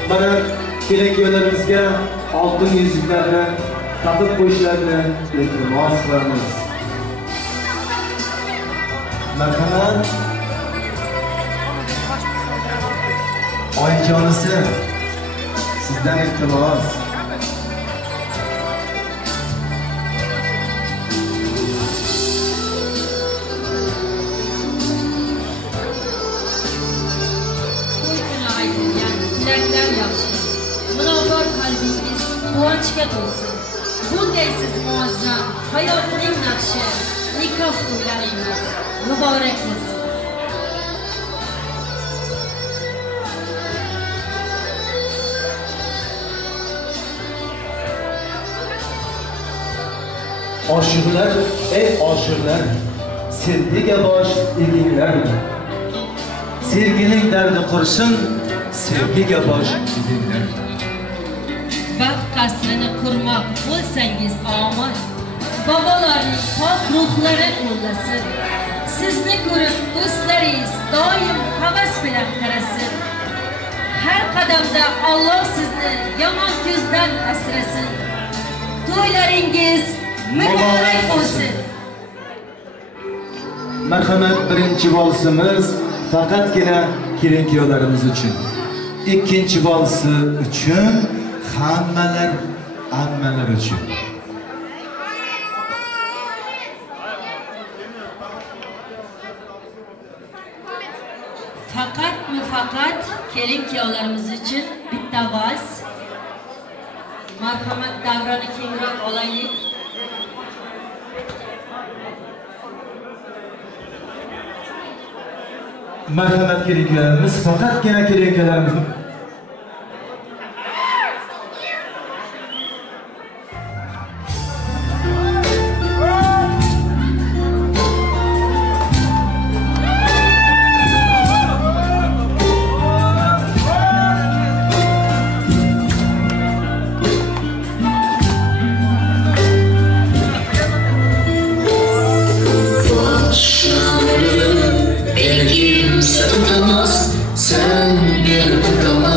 Mana kelin-kuyovlarimizga oltin yuzuklarni taqib qo'yishlarini iltimos qilamiz. Marhamat. Oyijonisi, sizdan iltimos. Dilaklar yaxshi, munavvar qalbingiz quvonchga to'lsin. Bo'lgaysiz muazzam hayotning naqshi, nikoh to'ylaringiz muborak bo'lsin. Oshiqlar, ey oshiqlar, sevgiga bosh eginglar. Sevgining dardi qursin, sevgiga bosh eginglar. Baxt qasrini qurmoq bo'lsangiz omad, bobolarning pok ruhlari o'llasin. Sizni ko'rib do'stlaringiz doim havas bilan qarasin. Har qadamda Alloh sizni yomon ko'zdan asrasin. To'ylaringiz muborak bo'lsin. Marhamat, birinchi valsimiz faqatgina kelin-kuyovlarimiz uchun. Ikkinchi valsi uchun hammalar ammalar uchun. Faqat kelin-kuyovlarimiz uchun bitta vals. Marhamat, davrani kengroq olaylik. merhamet keraklarimiz, faqatgina keraklarimiz.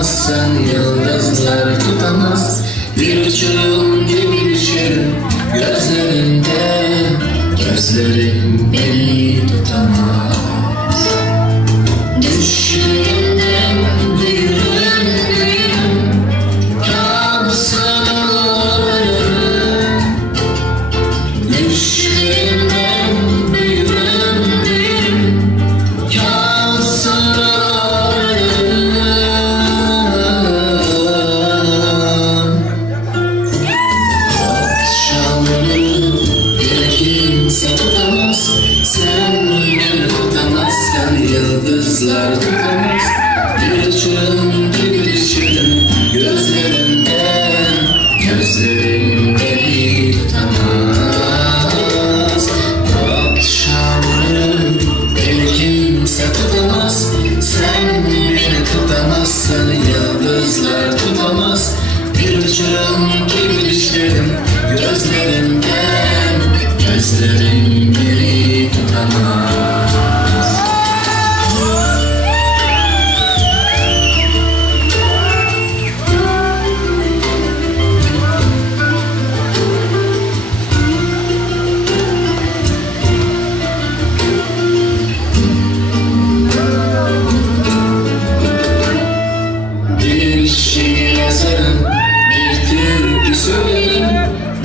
Sen yıldızlar tutamaz. Bir uçurum gibi düşerim gözlerinde. Gözlerim beni tutamaz. Düşlerimden büyürüm büyürüm, kabusuna varırım. Düşlerimden büyürüm büyürüm, kabusuna yıldızlar tutamaz. Bir uçurum gibi düşerim gözlerimden. Gözlerim beni tutamaz. Akşamları beni kimse tutamaz. Sen beni tutamazsın, yıldızlar tutamaz. Bir uçurum gibi düşerim gözlerimden. Gözlerim beni tutamaz.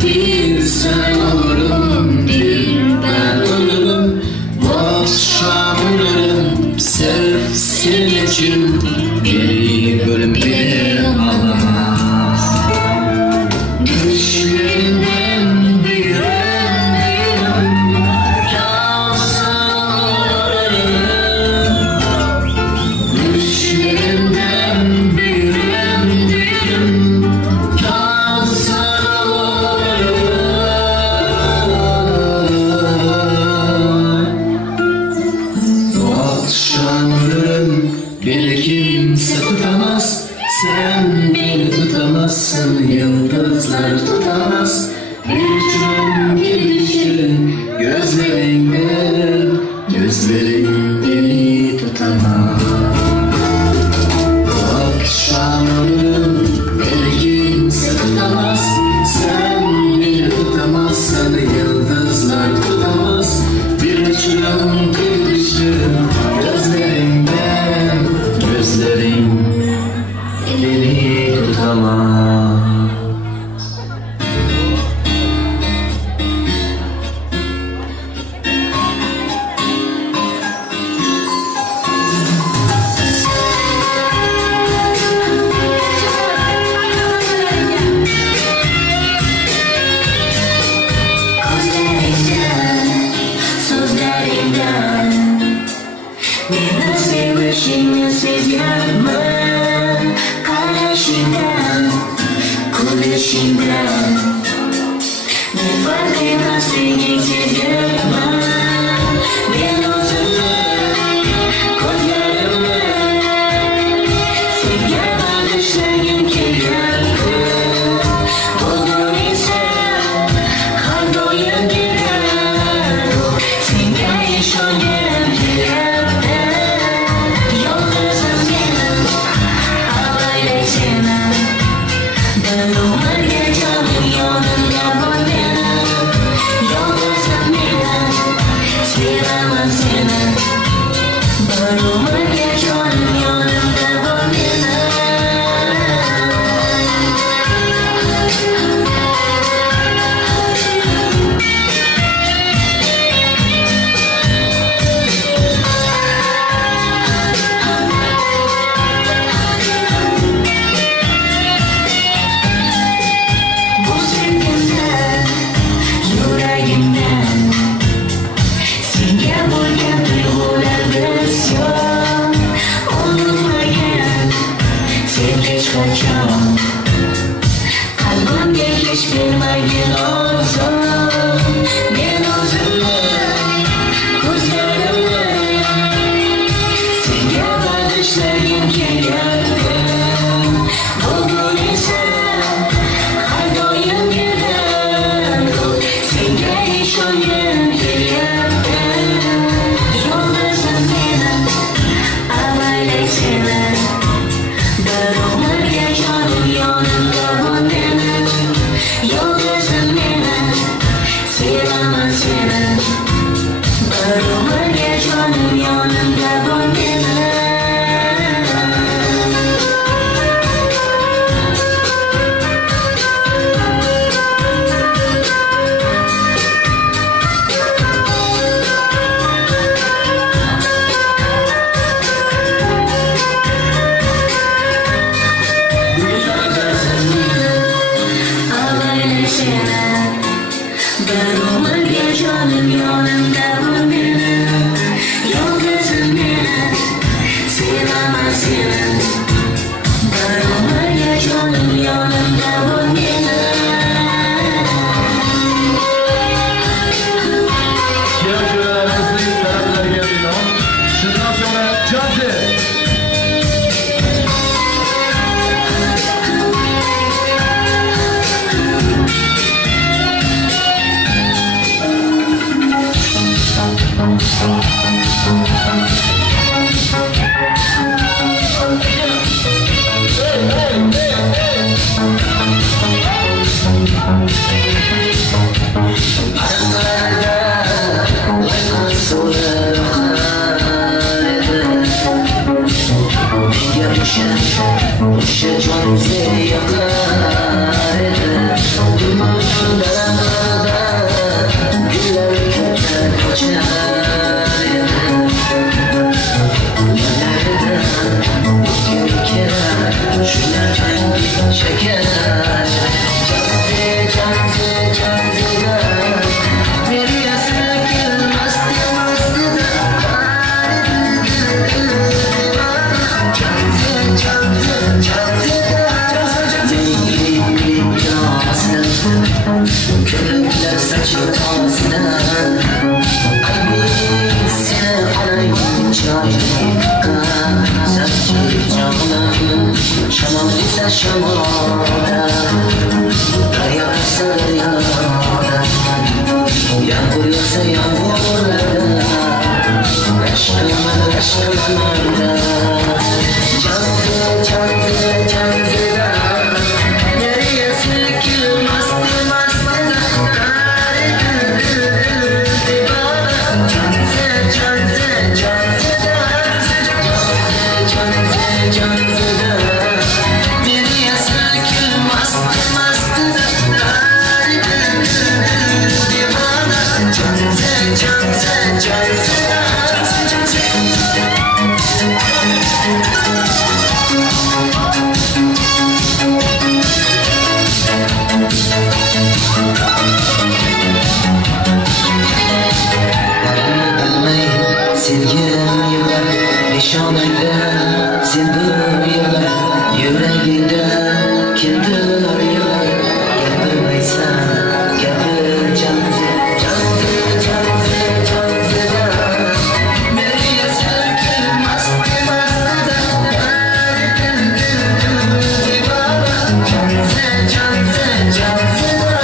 Bir sen olurum, bir ben olurum. Bu akşamlarım sırf senin için bir bölüm bile alamaz. Düşlerinden büyürüm büyürüm, kabusuna varırım. Düşlerinden büyürüm büyürüm, kabusuna akşamlarım beni kimse tutamaz. Sen beni tutamazsın, yıldızlar tutamaz. Bir uçurum gibi düşerim gözlerimden. Gözlerim beni tutamaz. Akşamlarım beni kimse tutamaz. Sen beni tutamazsın, yıldızlar tutamaz. Bir uçurum gibi düşerim gözlerimden. Gözlerim beni tutamaz. Never say wishing you says yapma. Karışından, kulışından. Ne fark etmez sevgisiz yapma. Ben uzunla, kozlarımla. Sen yapma düşlergim ki yapma. Buldun ise, kaldoyan gider. Sen gayet şon yerim ki yapma. Yollarım benim, abayla sevmem. Belum merge canım yolunda boy benim. Yollarım benim. sen Darmaya canım yanımda bu yine Yarışmalarımızın tarafları geldi. Şundan sonra Cazi. Boşa can seni yakar eder Dumanın dağlarda güller kökten kaçar eder Nereden ülkeler şunlardan çeker Cansı cansı cansı bir yasakil mastı mastı da Köpekler saçıyor ağzına Kalbim sen arayın çaylıka Saçı canım Şamam ise şamada Dayarsa dayarda Yağmur yoksa yağmurlarda Aşkımın aşkımında Cansı cansı cansı da Nereye sürkül mastı mastı da Cansı cansı cansı da Cansı cansı da Nereye sürkül mastı mastı da Cansı cansı cansı da Sevgilim yıllar, nişanıyla sildir yıllar Yüreğinde kimdir yıllar Gapirmaysan, gapir cansı Cansı, cansı, cansı da Nereye sevgil mastı mastı da Cansı, cansı, cansı da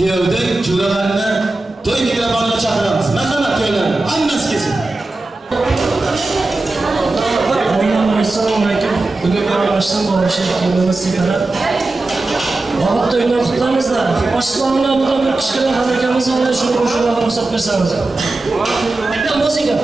Köyde cüralarını toy mikrofonuna çağırırız. Merhamet köyler, annesi kesin. Assalomualaikum. Bugun barabashdan boshlanib kelganimiz sigara. Vaqt to'yini qutlaymiz-da. Boshliqlarga bugun bir kichkina harakamiz bilan shuni qo'shilib ruxsat bersangiz. Bitta muzika.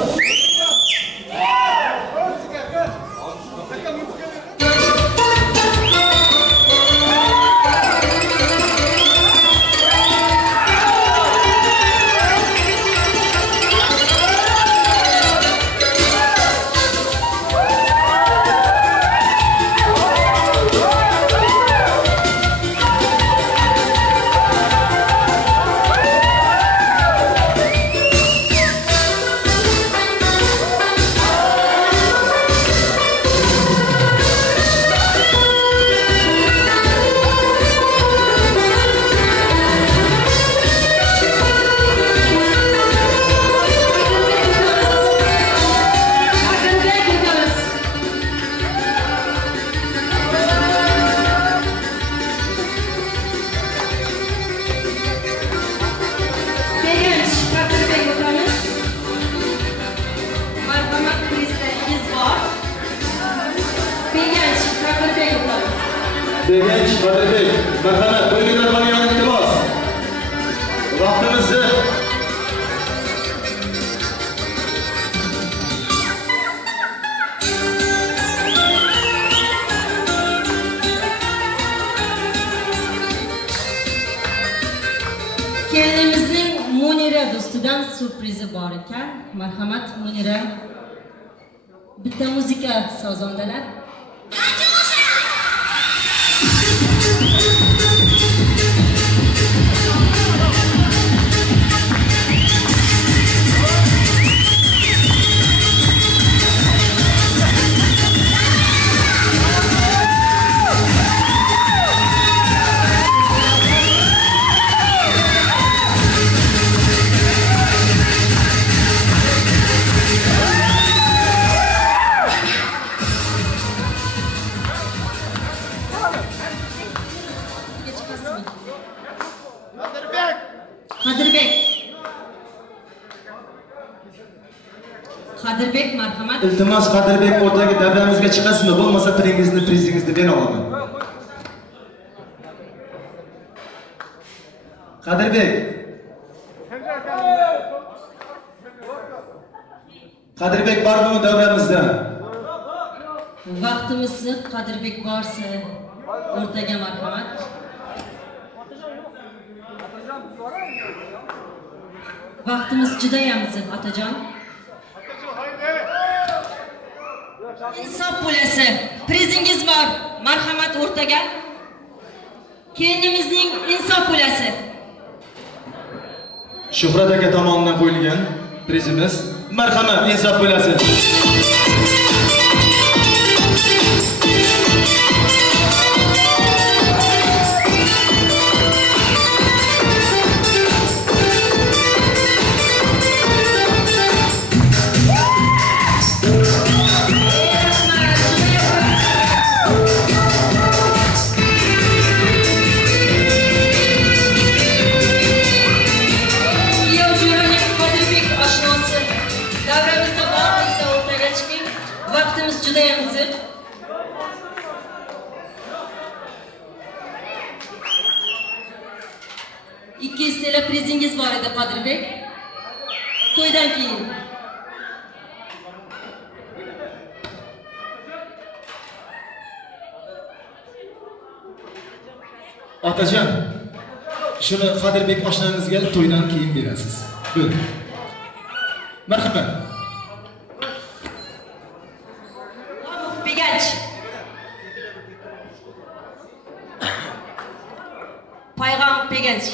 Degenç, Kadir Bey, merhamet, toy mikrofonu yanına iltimas. Vaktimizi Kendimizin Munira dostudan sürprizi var ekan. Marhamat Munira. Bitta muzika sozondalar. Qadirbek marhamat. Iltimos Qadirbek o'rtaga davramizga chiqasizmi? Bo'lmasa prizingizni bera olaman. Qadirbek. Qadirbek bormi davramizda? Vaqtimiz Qadirbek borsa o'rtaga marhamat. Vaqtimiz juda ham ziq, otajon. Insof bo'lasi, prizingiz bor. Marhamat o'rtaga. Kelinimizning insof bo'lasi. Shuhrat aka tomonidan qo'yilgan prizimiz. Marhamat, insof bo'lasi. Prizingiz bor edi Qadirbek. To'ydan keyin. Otajon, shuni Qadirbek oshnangizga to'ydan keyin berasiz. Buyuring. Marhamat. Beganch. Payg'am Beganch.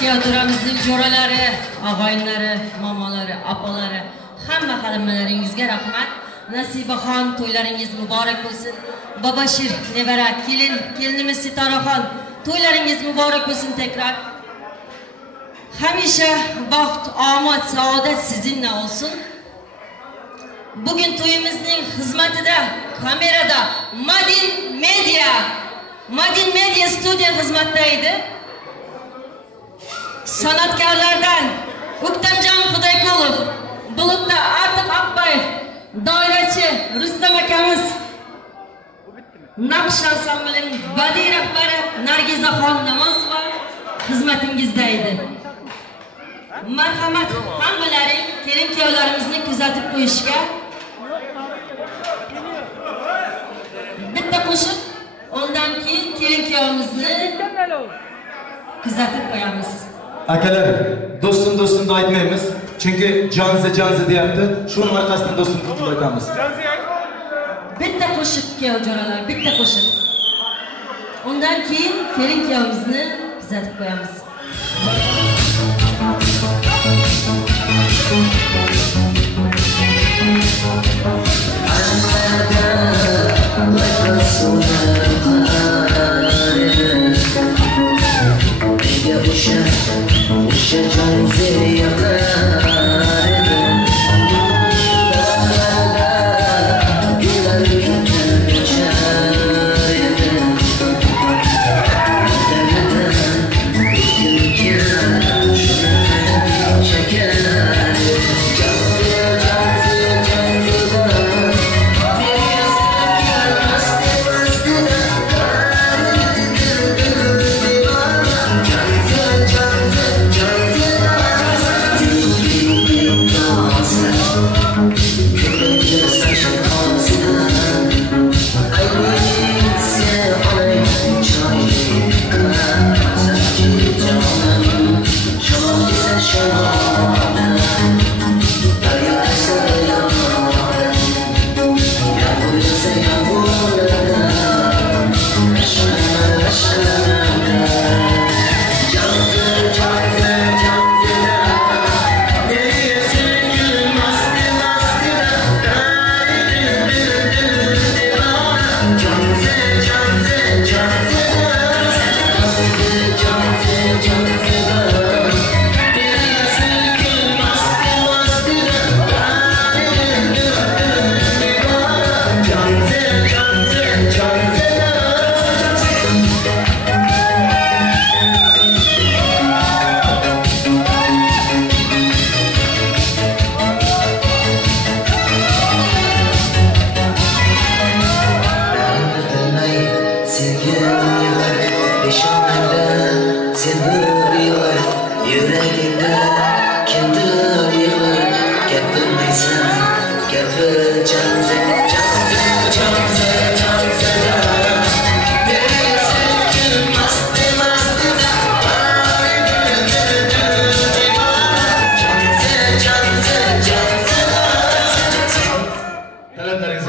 Tiyatroimizning jo'ralari, og'aynlari, momolari, opalari, hamma qarinmalaringizga rahmat. Nasibaxon, to'ylaringiz muborak bo'lsin. Babashir, nevara, kelinimiz Sitoraxon, to'ylaringiz muborak bo'lsin tekrar. Hamisha baxt, omad, saodat sizinla olsun. Bugün to'yimizning xizmatida, kamerada Madin Media studiya xizmatda edi. Sanatkarlardan O'ktamjon Xudoyqulov, Bulutda Atiq Akbayev, doirachi Rustam akamiz, Naqsh ansamblining badiiy rahbari Nargizaxon Namozova xizmatingizda edi. Marhamat, hammalaring kelin-kuyovlarimizni kuzatib qo'yishga. Bitta qo'shiq, ondan keyin kelin-kuyovimizni kuzatib qo'yamiz. Akalar, do'stim aytmaymiz. Chunki jonzi deyapti. Shuning orqasidan do'stim deb aytamiz. Bitta qo'shiq kuyov jo'ralar, bitta qo'shiq. Undan keyin kelin-kuyovimizni kuzatib qo'yamiz. O'sha jonzi yoqar edi. Gullar uchar edi. Daradan o'tib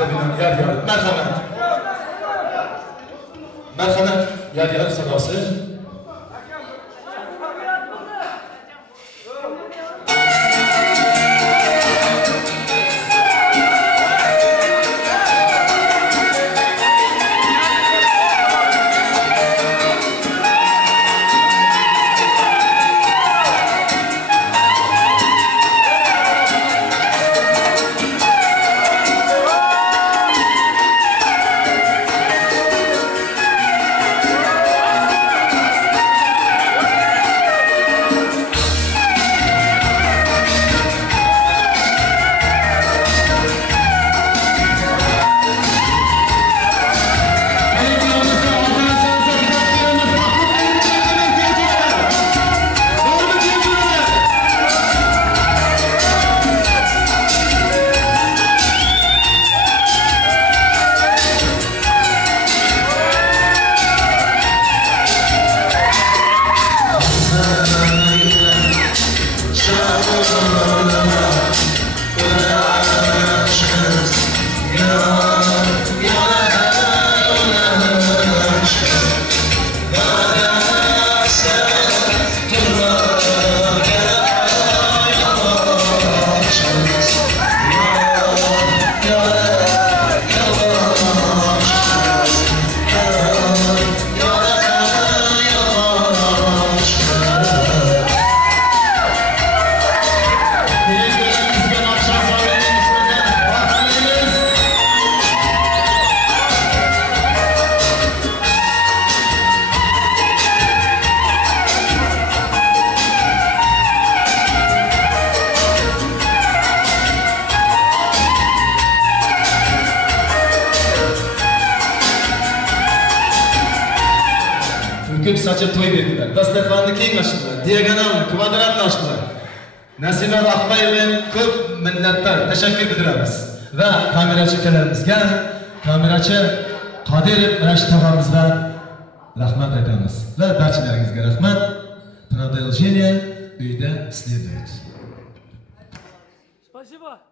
Size bilen yer yer merhamet. Merhamet yer yer sadası. Köp saçıp toy verdiler. Dasturxonni keng açtılar. Diagonalni, kvadratni açtılar. Nasiba Akbayev'e köp minnettar, teşekkür bildiramiz. Ve kamerachi akalarimizga, kamerachi Qodirov Rashid og'amizga rahmat aytamiz. Ve barchalaringizga rahmat. Продолжение uyda следует. Спасибо.